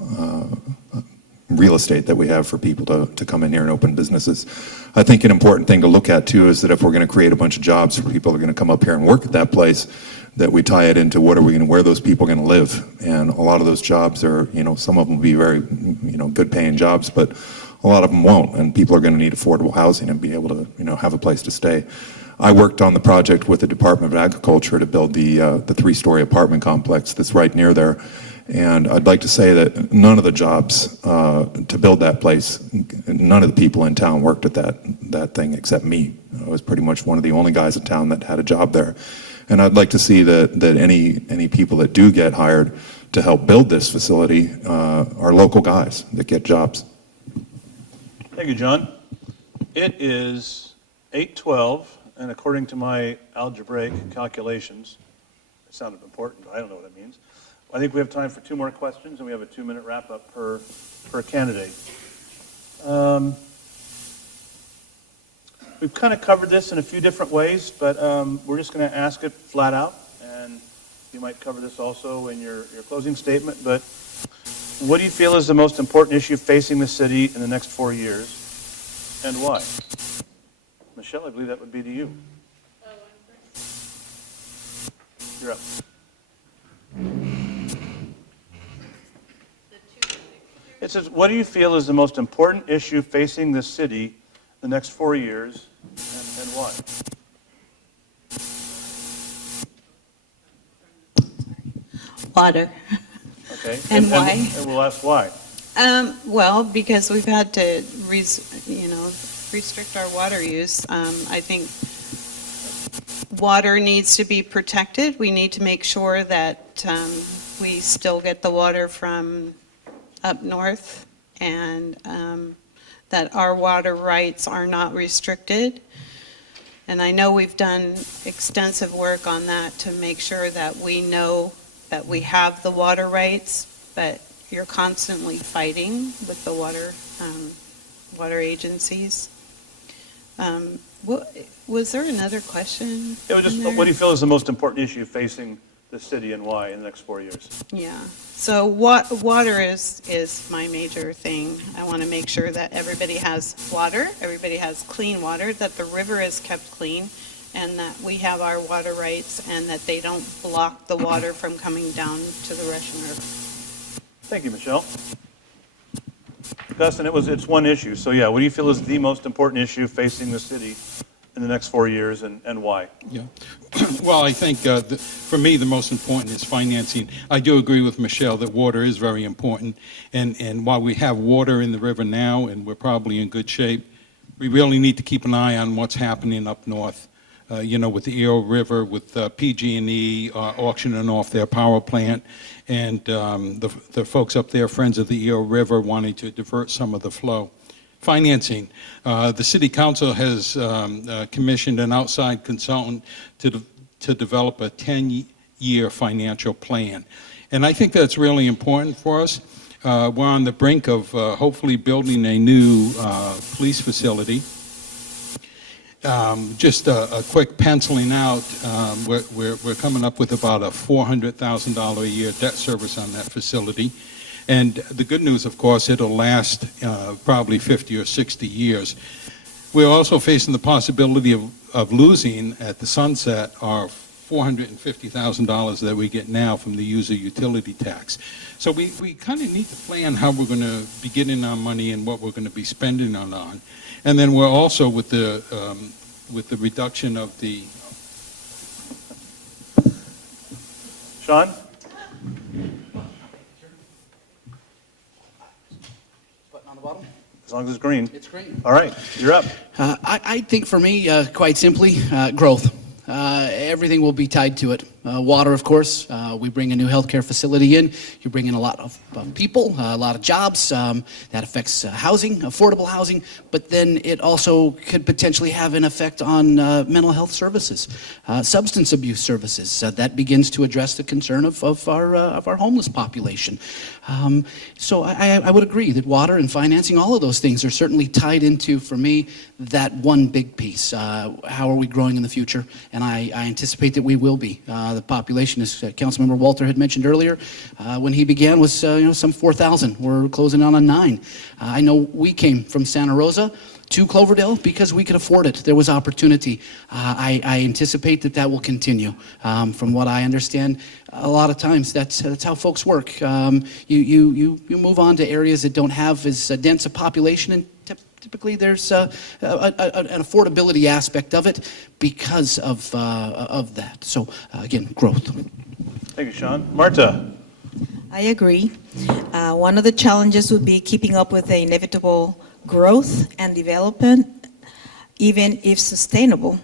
real estate that we have for people to come in here and open businesses. I think an important thing to look at too is that if we're going to create a bunch of jobs for people who are going to come up here and work at that place, that we tie it into where those people are going to live. And a lot of those jobs are, some of them will be very, good paying jobs, but a lot of them won't. And people are going to need affordable housing and be able to, have a place to stay. I worked on the project with the Department of Agriculture to build the 3-story apartment complex that's right near there. And I'd like to say that none of the jobs to build that place, none of the people in town worked at that thing except me. I was pretty much one of the only guys in town that had a job there. And I'd like to see that any people that do get hired to help build this facility are local guys that get jobs. Thank you, John. It is 8:12, and according to my algebraic calculations, it sounded important, but I don't know what it means. I think we have time for 2 more questions, and we have a 2-minute wrap-up per candidate. We've kind of covered this in a few different ways, but we're just going to ask it flat out, and you might cover this also in your closing statement, but what do you feel is the most important issue facing the city in the next 4 years, and why? Michelle, I believe that would be to you. You're up. It says, what do you feel is the most important issue facing the city the next 4 years, and why? Water. Okay. And why? And we'll ask why. Well, because we've had to, restrict our water use. I think water needs to be protected. We need to make sure that we still get the water from up north, and that our water rights are not restricted. And I know we've done extensive work on that to make sure that we know that we have the water rights, but you're constantly fighting with the water agencies. Was there another question? It was just, in there? what do you feel is the most important issue facing the city and why in the next 4 years? Yeah, so water is my major thing. I want to make sure that everybody has water, everybody has clean water, that the river is kept clean, and that we have our water rights, and that they don't block the water from coming down to the Russian River. Thank you, Michelle. Dustin, it's one issue. So yeah, what do you feel is the most important issue facing the city in the next 4 years, and why? Yeah. Well, I think for me, the most important is financing. I do agree with Michelle that water is very important. And while we have water in the river now, and we're probably in good shape, we really need to keep an eye on what's happening up north. With the Eel River, with PG&E auctioning off their power plant, and the folks up there, Friends of the Eel River, wanting to divert some of the flow. Financing. The City Council has commissioned an outside consultant to develop a 10-year financial plan. And I think that's really important for us. We're on the brink of hopefully building a new police facility. Just a quick penciling out, we're coming up with about a $400,000 a year debt service on that facility. And the good news, of course, it'll last probably 50 or 60 years. We're also facing the possibility of losing at the sunset our $450,000 that we get now from the user utility tax. So we kind of need to plan how we're going to be getting our money and what we're going to be spending it on. And then we're also with the reduction of the... Sean? Button on the bottom? As long as it's green. It's green. All right, you're up. I think for me, quite simply, growth. Everything will be tied to it. Water, of course. We bring a new healthcare facility in. You bring in a lot of people, a lot of jobs. That affects housing, affordable housing. But then it also could potentially have an effect on mental health services, substance abuse services. That begins to address the concern of our homeless population. So I would agree that water and financing, all of those things are certainly tied into, for me, that one big piece. How are we growing in the future? And I anticipate that we will be. The population, as Councilmember Walter had mentioned earlier, when he began was some 4,000. We're closing on 9. I know we came from Santa Rosa to Cloverdale because we could afford it. There was opportunity. I anticipate that will continue. From what I understand, a lot of times that's how folks work. You move on to areas that don't have as dense a population, and typically there's an affordability aspect of it because of that. So again, growth. Thank you, Sean. Marta? I agree. One of the challenges would be keeping up with the inevitable growth and development, even if sustainable.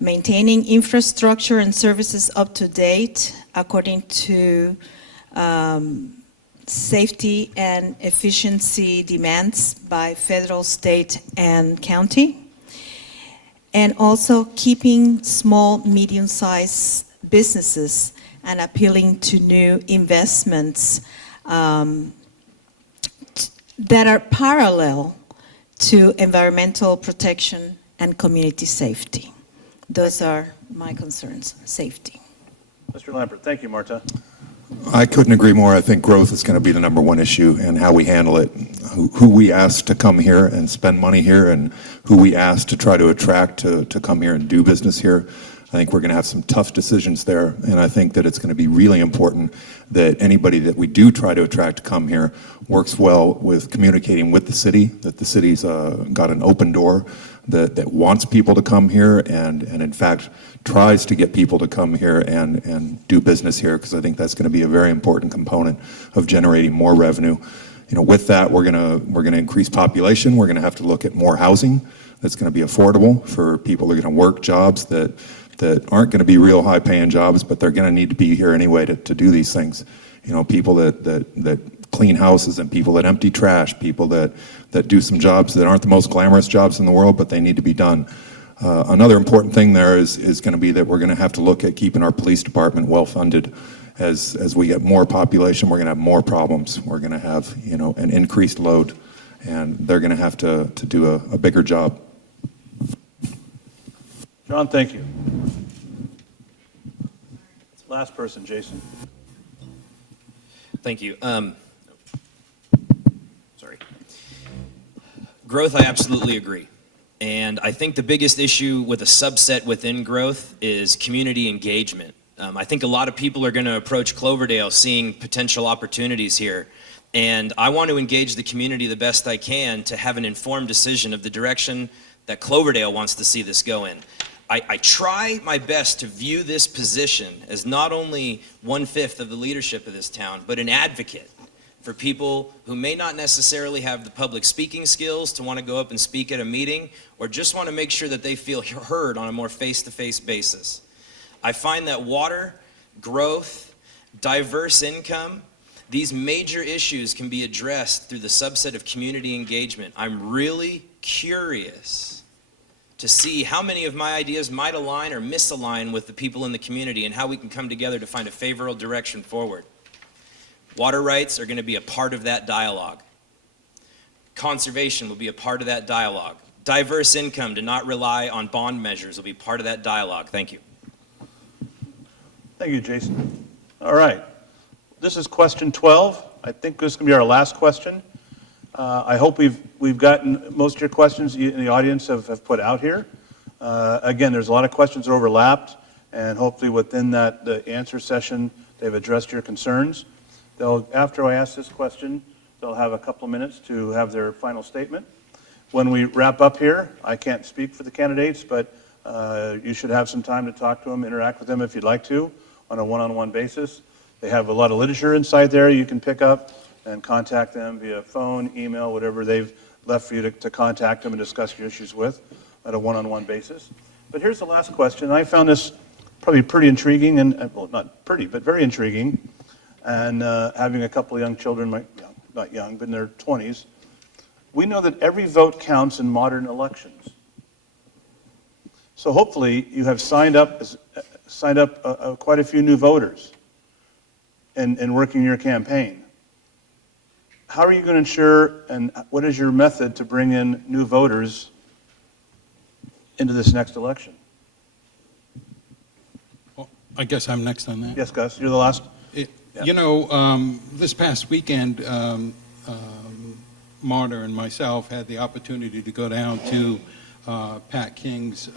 Maintaining infrastructure and services up to date according to safety and efficiency demands by federal, state, and county. And also keeping small, medium-sized businesses and appealing to new investments that are parallel to environmental protection and community safety. Those are my concerns, safety. Mr. Lambert, thank you, Marta. I couldn't agree more. I think growth is going to be the number one issue, and how we handle it. Who we ask to come here and spend money here, and who we ask to try to attract to come here and do business here. I think we're going to have some tough decisions there, and I think that it's going to be really important that anybody that we do try to attract to come here works well with communicating with the city, that the city's got an open door, that wants people to come here, and in fact tries to get people to come here and do business here, because I think that's going to be a very important component of generating more revenue. You know, with that, we're going to increase population. We're going to have to look at more housing that's going to be affordable for people that are going to work jobs that aren't going to be real high-paying jobs, but they're going to need to be here anyway to do these things. You know, people that clean houses, and people that empty trash, people that do some jobs that aren't the most glamorous jobs in the world, but they need to be done. Another important thing there is going to be that we're going to have to look at keeping our police department well-funded. As we get more population, we're going to have more problems. We're going to have, you know, an increased load, and they're going to have to do a bigger job. John, thank you. Last person, Jason. Thank you. Sorry. Growth, I absolutely agree. And I think the biggest issue with a subset within growth is community engagement. I think a lot of people are going to approach Cloverdale seeing potential opportunities here. And I want to engage the community the best I can to have an informed decision of the direction that Cloverdale wants to see this go in. I try my best to view this position as not only 1/5 of the leadership of this town, but an advocate for people who may not necessarily have the public speaking skills to want to go up and speak at a meeting, or just want to make sure that they feel heard on a more face-to-face basis. I find that water, growth, diverse income, these major issues can be addressed through the subset of community engagement. I'm really curious to see how many of my ideas might align or misalign with the people in the community, and how we can come together to find a favorable direction forward. Water rights are going to be a part of that dialogue. Conservation will be a part of that dialogue. Diverse income, to not rely on bond measures, will be part of that dialogue. Thank you. Thank you, Jason. All right. This is question 12. I think this is going to be our last question. I hope we've gotten most of your questions in the audience have put out here. Again, there's a lot of questions that overlapped, and hopefully within the answer session, they've addressed your concerns. After I ask this question, they'll have a couple of minutes to have their final statement. When we wrap up here, I can't speak for the candidates, but you should have some time to talk to them, interact with them if you'd like to, on a one-on-one basis. They have a lot of literature inside there you can pick up, and contact them via phone, email, whatever they've left for you to contact them and discuss your issues with at a one-on-one basis. But here's the last question. I found this probably pretty intriguing, and well, not pretty, but very intriguing. And having a couple of young children, not young, but in their 20s, we know that every vote counts in modern elections. So hopefully you have signed up quite a few new voters in working your campaign. How are you going to ensure, and what is your method to bring in new voters into this next election? Well, I guess I'm next on that. Yes, Gus, you're the last. You know, this past weekend, Marta and myself had the opportunity to go down to Pat King's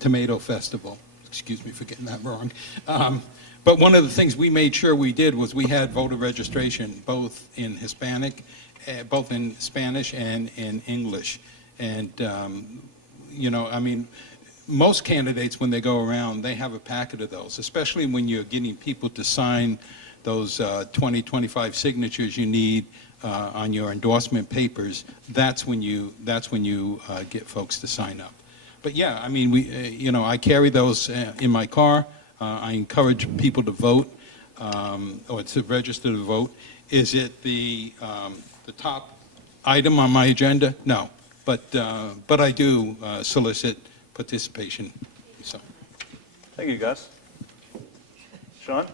Tomato Festival. Excuse me for getting that wrong. But one of the things we made sure we did was we had voter registration both in Hispanic, both in Spanish and in English. And, you know, I mean, most candidates, when they go around, they have a packet of those, especially when you're getting people to sign those 20, 25 signatures you need on your endorsement papers. That's when you get folks to sign up. But yeah, I mean, you know, I carry those in my car. I encourage people to vote or to register to vote. Is it the top item on my agenda? No, but I do solicit participation. So, Thank you, Gus. Sean?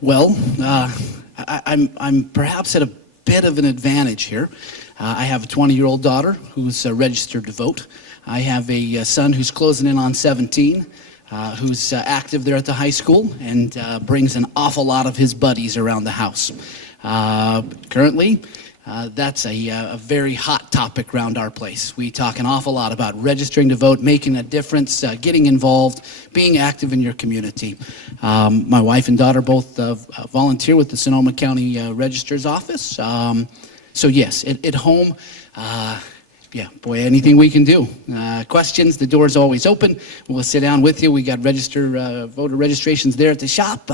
Well, I'm perhaps at a bit of an advantage here. I have a 20-year-old daughter who's registered to vote. I have a son who's closing in on 17, who's active there at the high school and brings an awful lot of his buddies around the house. Currently, that's a very hot topic around our place. We talk an awful lot about registering to vote, making a difference, getting involved, being active in your community. My wife and daughter both volunteer with the Sonoma County Registrar's Office. So yes, at home, yeah, boy, anything we can do. Questions, the door's always open. We'll sit down with you. We got voter registrations there at the shop.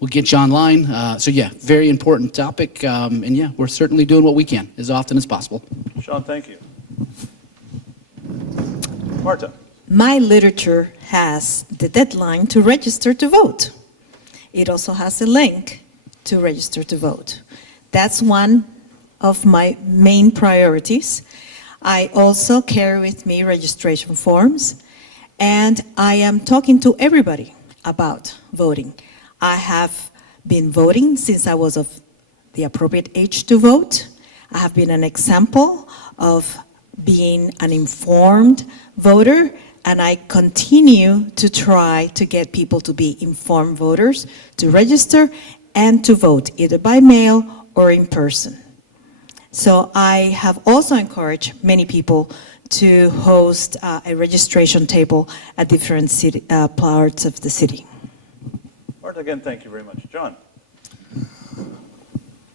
We'll get you online. So yeah, very important topic. And yeah, we're certainly doing what we can as often as possible. Sean, thank you. Marta? My literature has the deadline to register to vote. It also has a link to register to vote. That's one of my main priorities. I also carry with me registration forms, and I am talking to everybody about voting. I have been voting since I was of the appropriate age to vote. I have been an example of being an informed voter, and I continue to try to get people to be informed voters, to register and to vote, either by mail or in person. So I have also encouraged many people to host a registration table at different parts of the city. Marta, again, thank you very much. John?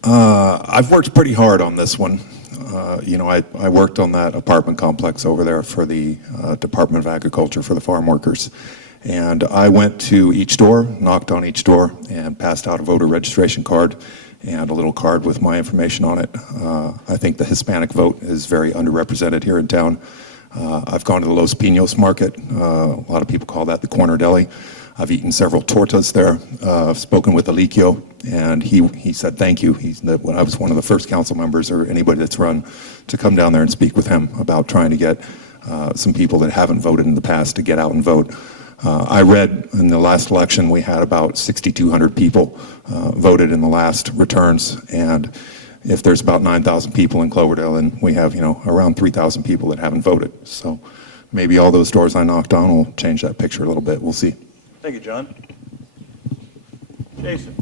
I've worked pretty hard on this one. You know, I worked on that apartment complex over there for the Department of Agriculture for the farm workers. And I went to each door, knocked on each door, and passed out a voter registration card and a little card with my information on it. I think the Hispanic vote is very underrepresented here in town. I've gone to the Los Pinos market. A lot of people call that the corner deli. I've eaten several tortas there. I've spoken with Aliquio, and he said thank you. I was one of the first council members or anybody that's run to come down there and speak with him about trying to get some people that haven't voted in the past to get out and vote. I read in the last election we had about 6,200 people voted in the last returns, and if there's about 9,000 people in Cloverdale, and we have, you know, around 3,000 people that haven't voted. So maybe all those doors I knocked on will change that picture a little bit. We'll see. Thank you, John. Jason?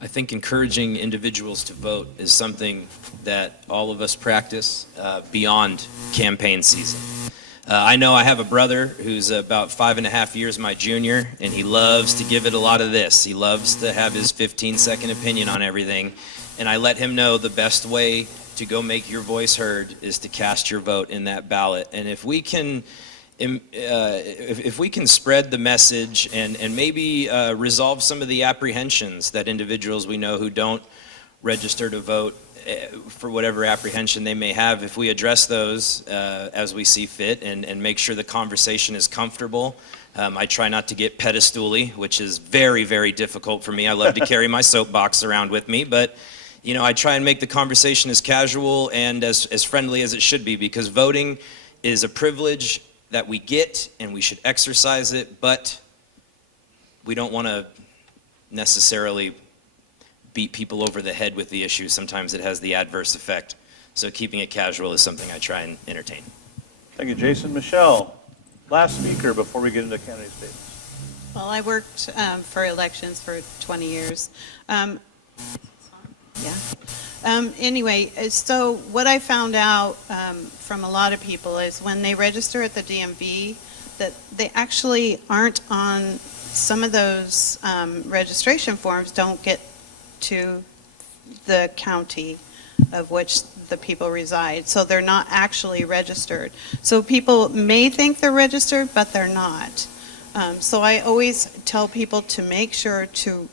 I think encouraging individuals to vote is something that all of us practice beyond campaign season. I know I have a brother who's about 5.5 years my junior, and he loves to give it a lot of this. He loves to have his 15-second opinion on everything, and I let him know the best way to go make your voice heard is to cast your vote in that ballot. And if we can spread the message and maybe resolve some of the apprehensions that individuals we know who don't register to vote for whatever apprehension they may have, if we address those as we see fit and make sure the conversation is comfortable. I try not to get pedestal-y, which is very, very difficult for me. I love to carry my soapbox around with me, but you know, I try and make the conversation as casual and as friendly as it should be, because voting is a privilege that we get and we should exercise it, but we don't want to necessarily beat people over the head with the issue. Sometimes it has the adverse effect. So keeping it casual is something I try and entertain. Thank you, Jason. Michelle, last speaker before we get into candidate statements. Well, I worked for elections for 20 years. Anyway, so what I found out from a lot of people is when they register at the DMV, that they actually aren't on, some of those registration forms don't get to the county of which the people reside, so they're not actually registered. So people may think they're registered, but they're not. So I always tell people to make sure to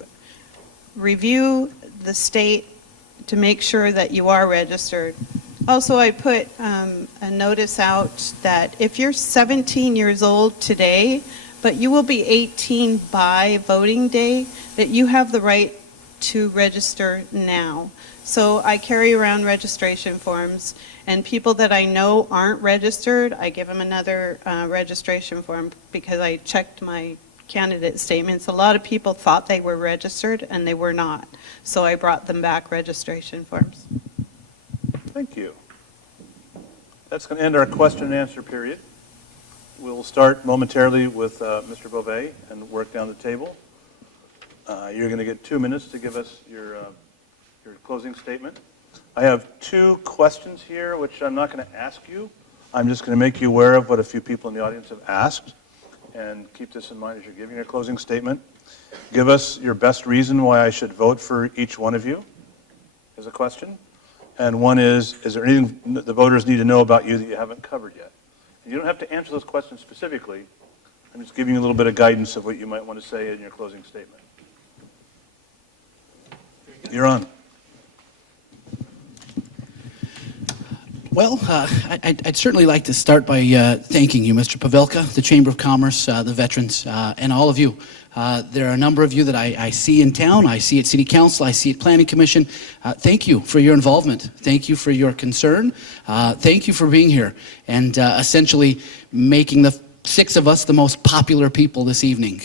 review the state to make sure that you are registered. Also, I put a notice out that if you're 17 years old today, but you will be 18 by voting day, that you have the right to register now. So I carry around registration forms, and people that I know aren't registered, I give them another registration form because I checked my candidate statements. A lot of people thought they were registered and they were not. So I brought them back registration forms. Thank you. That's going to end our question and answer period. We'll start momentarily with Mr. Beauvais and work down the table. You're going to get 2 minutes to give us your closing statement. I have 2 questions here, which I'm not going to ask you. I'm just going to make you aware of what a few people in the audience have asked. And keep this in mind as you're giving your closing statement. Give us your best reason why I should vote for each one of you, is a question. And one is there anything the voters need to know about you that you haven't covered yet? And you don't have to answer those questions specifically. I'm just giving you a little bit of guidance of what you might want to say in your closing statement. You're on. Well, I'd certainly like to start by thanking you, Mr. Pavelka, the Chamber of Commerce, the veterans, and all of you. There are a number of you that I see in town, I see at City Council, I see at Planning Commission. Thank you for your involvement. Thank you for your concern. Thank you for being here and essentially making the 6 of us the most popular people this evening.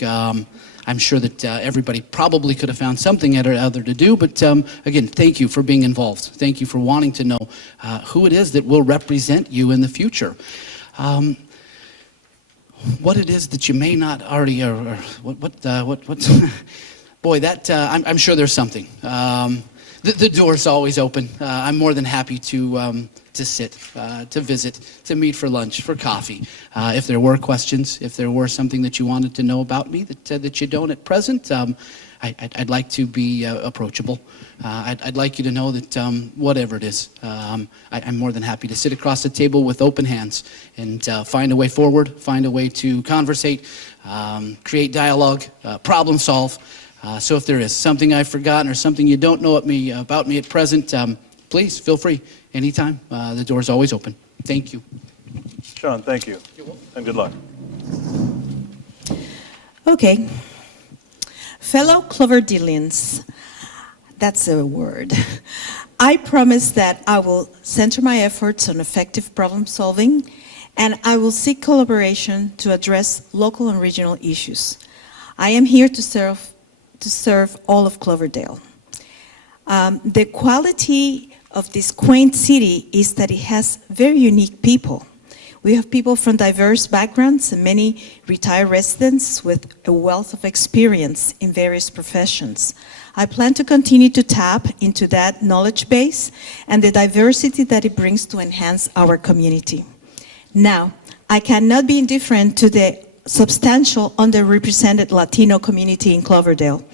I'm sure that everybody probably could have found something other to do, but again, thank you for being involved. Thank you for wanting to know who it is that will represent you in the future. What it is that you may not already, or what boy, that, I'm sure there's something. The door's always open. I'm more than happy to sit, to visit, to meet for lunch, for coffee. If there were questions, if there were something that you wanted to know about me that you don't at present, I'd like to be approachable. I'd like you to know that whatever it is, I'm more than happy to sit across the table with open hands and find a way forward, find a way to conversate, create dialogue, problem solve. So if there is something I've forgotten or something you don't know about me at present, please feel free anytime. The door's always open. Thank you. Sean, thank you. And good luck. Okay. Fellow Cloverdalians, that's a word. I promise that I will center my efforts on effective problem solving, and I will seek collaboration to address local and regional issues. I am here to serve all of Cloverdale. The quality of this quaint city is that it has very unique people. We have people from diverse backgrounds and many retired residents with a wealth of experience in various professions. I plan to continue to tap into that knowledge base and the diversity that it brings to enhance our community. Now, I cannot be indifferent to the substantial underrepresented Latino community in Cloverdale.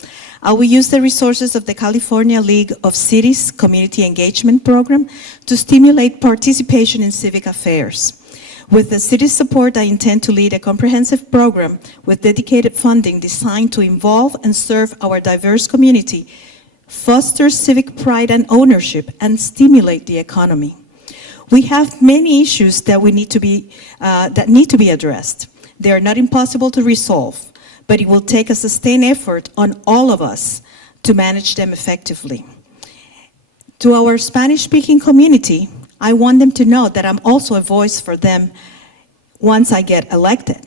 I will use the resources of the California League of Cities Community Engagement Program to stimulate participation in civic affairs. With the city's support, I intend to lead a comprehensive program with dedicated funding designed to involve and serve our diverse community, foster civic pride and ownership, and stimulate the economy. We have many issues that need to be addressed. They are not impossible to resolve, but it will take a sustained effort on all of us to manage them effectively. To our Spanish-speaking community, I want them to know that I'm also a voice for them once I get elected.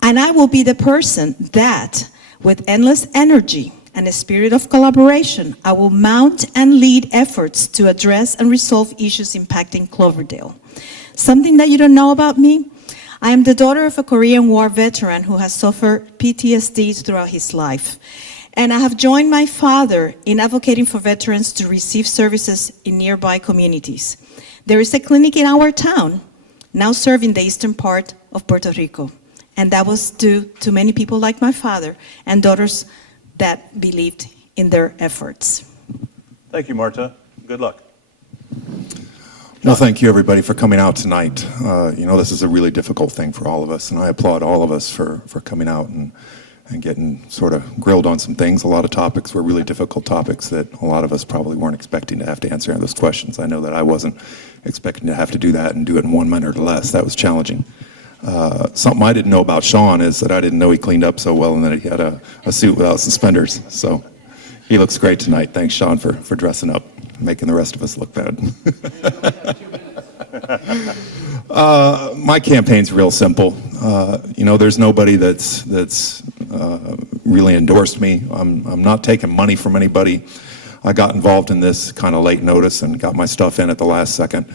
And I will be the person that, with endless energy and a spirit of collaboration, I will mount and lead efforts to address and resolve issues impacting Cloverdale. Something that you don't know about me, I am the daughter of a Korean War veteran who has suffered PTSD throughout his life. And I have joined my father in advocating for veterans to receive services in nearby communities. There is a clinic in our town now serving the eastern part of Puerto Rico. And that was due to many people like my father and daughters that believed in their efforts. Thank you, Marta. Good luck. Well, thank you, everybody, for coming out tonight. You know, this is a really difficult thing for all of us, and I applaud all of us for coming out and getting sort of grilled on some things. A lot of topics were really difficult topics that a lot of us probably weren't expecting to have to answer those questions. I know that I wasn't expecting to have to do that and do it in 1 minute or less. That was challenging. Something I didn't know about Sean is that I didn't know he cleaned up so well and that he had a suit without suspenders. So he looks great tonight. Thanks, Sean, for dressing up, making the rest of us look bad. My campaign's real simple. You know, there's nobody that's really endorsed me. I'm not taking money from anybody. I got involved in this kind of late notice and got my stuff in at the last second.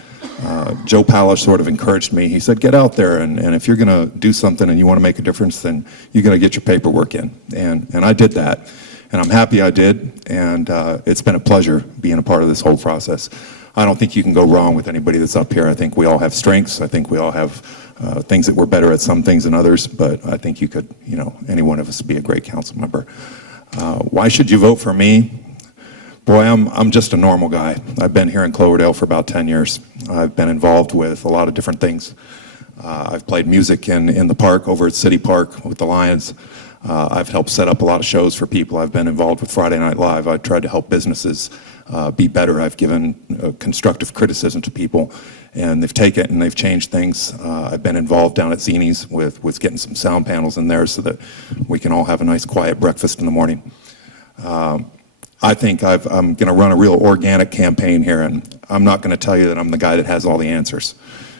Joe Palish sort of encouraged me. He said, get out there, and if you're going to do something and you want to make a difference, then you got to get your paperwork in. And I did that, and I'm happy I did, and it's been a pleasure being a part of this whole process. I don't think you can go wrong with anybody that's up here. I think we all have strengths. I think we all have things that we're better at some things than others, but I think you could, you know, any one of us be a great council member. Why should you vote for me? Boy, I'm just a normal guy. I've been here in Cloverdale for about 10 years. I've been involved with a lot of different things. I've played music in the park over at City Park with the Lions. I've helped set up a lot of shows for people. I've been involved with Friday Night Live. I've tried to help businesses be better. I've given constructive criticism to people, and they've taken it and they've changed things. I've been involved down at Zini's with getting some sound panels in there so that we can all have a nice quiet breakfast in the morning. I think I'm going to run a real organic campaign here, and I'm not going to tell you that I'm the guy that has all the answers,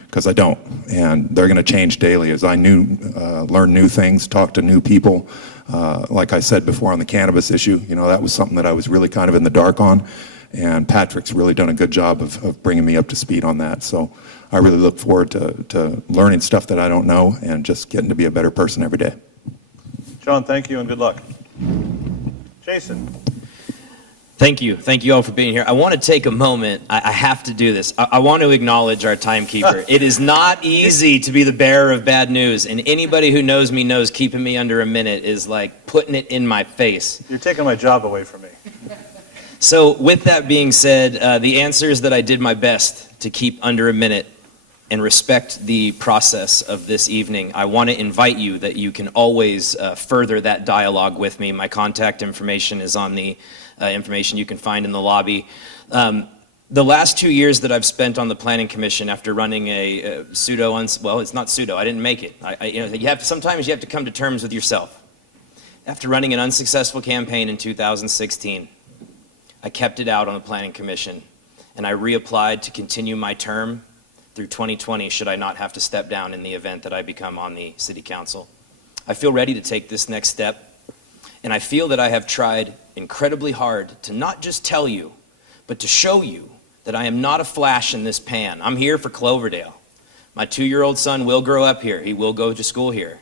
because I don't. And they're going to change daily as I learn new things, talk to new people. Like I said before on the cannabis issue, you know, that was something that I was really kind of in the dark on, and Patrick's really done a good job of bringing me up to speed on that. So I really look forward to learning stuff that I don't know and just getting to be a better person every day. John, thank you and good luck. Jason. Thank you. Thank you all for being here. I want to take a moment. I have to do this. I want to acknowledge our timekeeper. It is not easy to be the bearer of bad news, and anybody who knows me knows keeping me under a minute is like putting it in my face. You're taking my job away from me. So with that being said, the answer is that I did my best to keep under a minute and respect the process of this evening. I want to invite you that you can always further that dialogue with me. My contact information is on the information you can find in the lobby. The last 2 years that I've spent on the Planning Commission after running a well, it's not pseudo, I didn't make it. You know, sometimes you have to come to terms with yourself. After running an unsuccessful campaign in 2016, I kept it out on the Planning Commission, and I reapplied to continue my term through 2020 should I not have to step down in the event that I become on the City Council. I feel ready to take this next step, and I feel that I have tried incredibly hard to not just tell you, but to show you that I am not a flash in this pan. I'm here for Cloverdale. My 2-year-old son will grow up here. He will go to school here,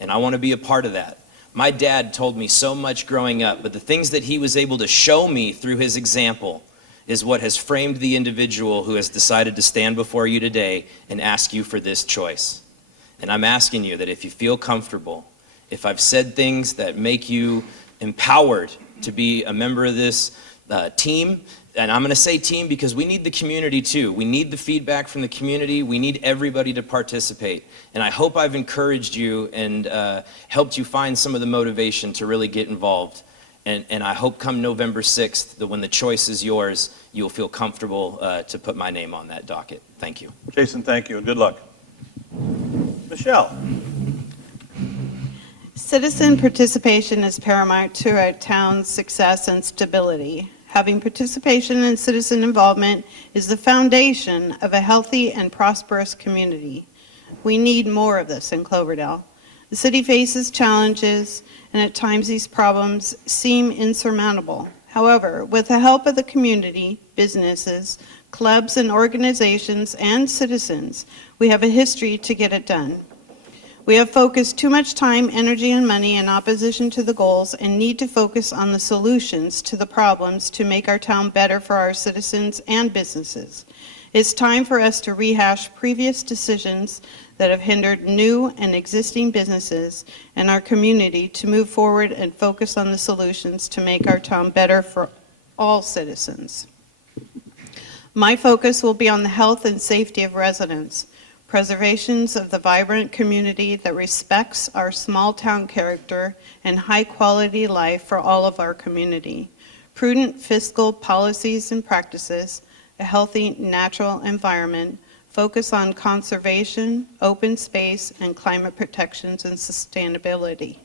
and I want to be a part of that. My dad told me so much growing up, but the things that he was able to show me through his example is what has framed the individual who has decided to stand before you today and ask you for this choice. And I'm asking you that if you feel comfortable, if I've said things that make you empowered to be a member of this team, and I'm going to say team because we need the community too. We need the feedback from the community. We need everybody to participate. And I hope I've encouraged you and helped you find some of the motivation to really get involved. And I hope come November 6th, that when the choice is yours, you'll feel comfortable to put my name on that docket. Thank you. Jason, thank you and good luck. Michelle. Citizen participation is paramount to our town's success and stability. Having participation and citizen involvement is the foundation of a healthy and prosperous community. We need more of this in Cloverdale. The city faces challenges, and at times these problems seem insurmountable. However, with the help of the community, businesses, clubs and organizations, and citizens, we have a history to get it done. We have focused too much time, energy, and money in opposition to the goals and need to focus on the solutions to the problems to make our town better for our citizens and businesses. It's time for us to rehash previous decisions that have hindered new and existing businesses and our community to move forward and focus on the solutions to make our town better for all citizens. My focus will be on the health and safety of residents, preservations of the vibrant community that respects our small town character and high quality life for all of our community, prudent fiscal policies and practices, a healthy natural environment, focus on conservation, open space, and climate protections and sustainability.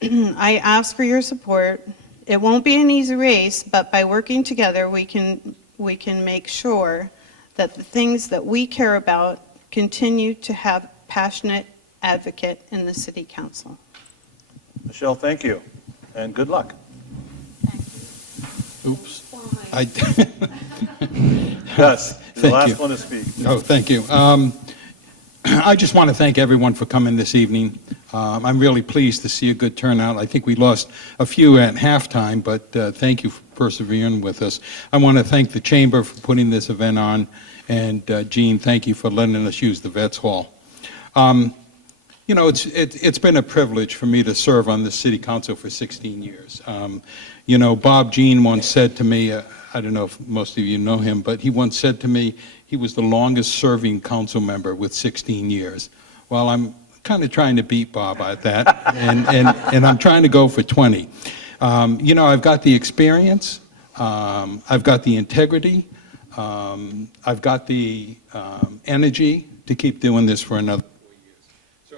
I ask for your support. It won't be an easy race, but by working together, we can make sure that the things that we care about continue to have passionate advocate in the City Council. Michelle, thank you, and good luck. Oops. Gus, you're the Thank last you. one to speak. Oh, thank you. I just want to thank everyone for coming this evening. I'm really pleased to see a good turnout. I think we lost a few at halftime, but thank you for persevering with us. I want to thank the Chamber for putting this event on, and Gene, thank you for letting us use the Vets Hall. You know, it's been a privilege for me to serve on the City Council for 16 years. You know, Bob Jean once said to me, I don't know if most of you know him, but he once said to me he was the longest serving council member with 16 years. Well, I'm kind of trying to beat Bob at that, and I'm trying to go for 20. You know, I've got the experience, I've got the integrity, I've got the energy to keep doing this for another 4 years. So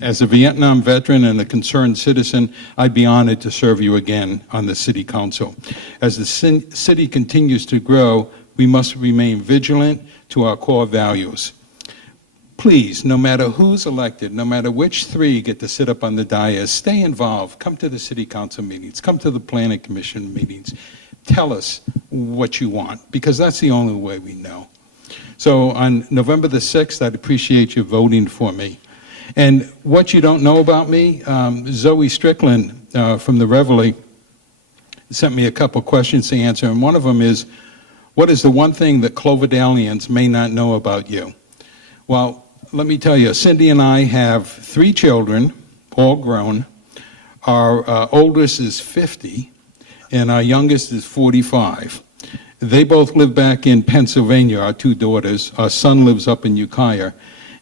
as a Vietnam veteran and a concerned citizen, I'd be honored to serve you again on the City Council. As the city continues to grow, we must remain vigilant to our core values. Please, no matter who's elected, no matter which three get to sit up on the dais, stay involved. Come to the City Council meetings. Come to the Planning Commission meetings. Tell us what you want, because that's the only way we know. So on November the 6th, I'd appreciate you voting for me. And what you don't know about me, Zoe Strickland from the Reveille sent me a couple questions to answer, and one of them is, what is the one thing that Cloverdalians may not know about you? Well, let me tell you, Cindy and I have 3 children, all grown. Our oldest is 50, and our youngest is 45. They both live back in Pennsylvania, our 2 daughters. Our son lives up in Ukiah.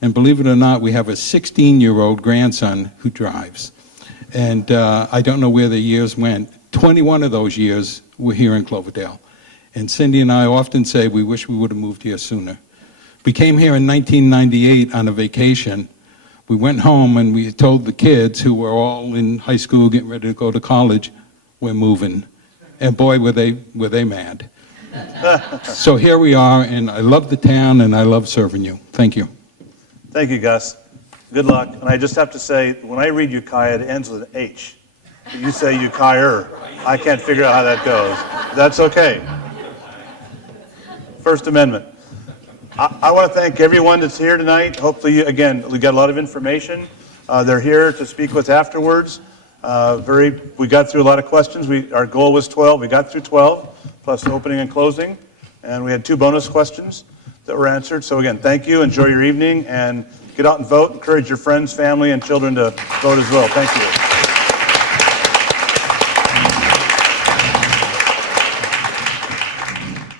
And believe it or not, we have a 16-year-old grandson who drives. And I don't know where the years went. 21 of those years were here in Cloverdale. And Cindy and I often say we wish we would have moved here sooner. We came here in 1998 on a vacation. We went home and we told the kids, who were all in high school getting ready to go to college, we're moving. And boy, were they mad. So here we are, and I love the town and I love serving you. Thank you. Thank you, Gus. Good luck. And I just have to say, when I read Ukiah, it ends with an H. You say Ukiah. I can't figure out how that goes. That's okay. First Amendment. I want to thank everyone that's here tonight. Hopefully, again, we got a lot of information. They're here to speak with afterwards. We got through a lot of questions. Our goal was 12. We got through 12, plus opening and closing. And we had 2 bonus questions that were answered. So again, thank you. Enjoy your evening and get out and vote. Encourage your friends, family, and children to vote as well. Thank you.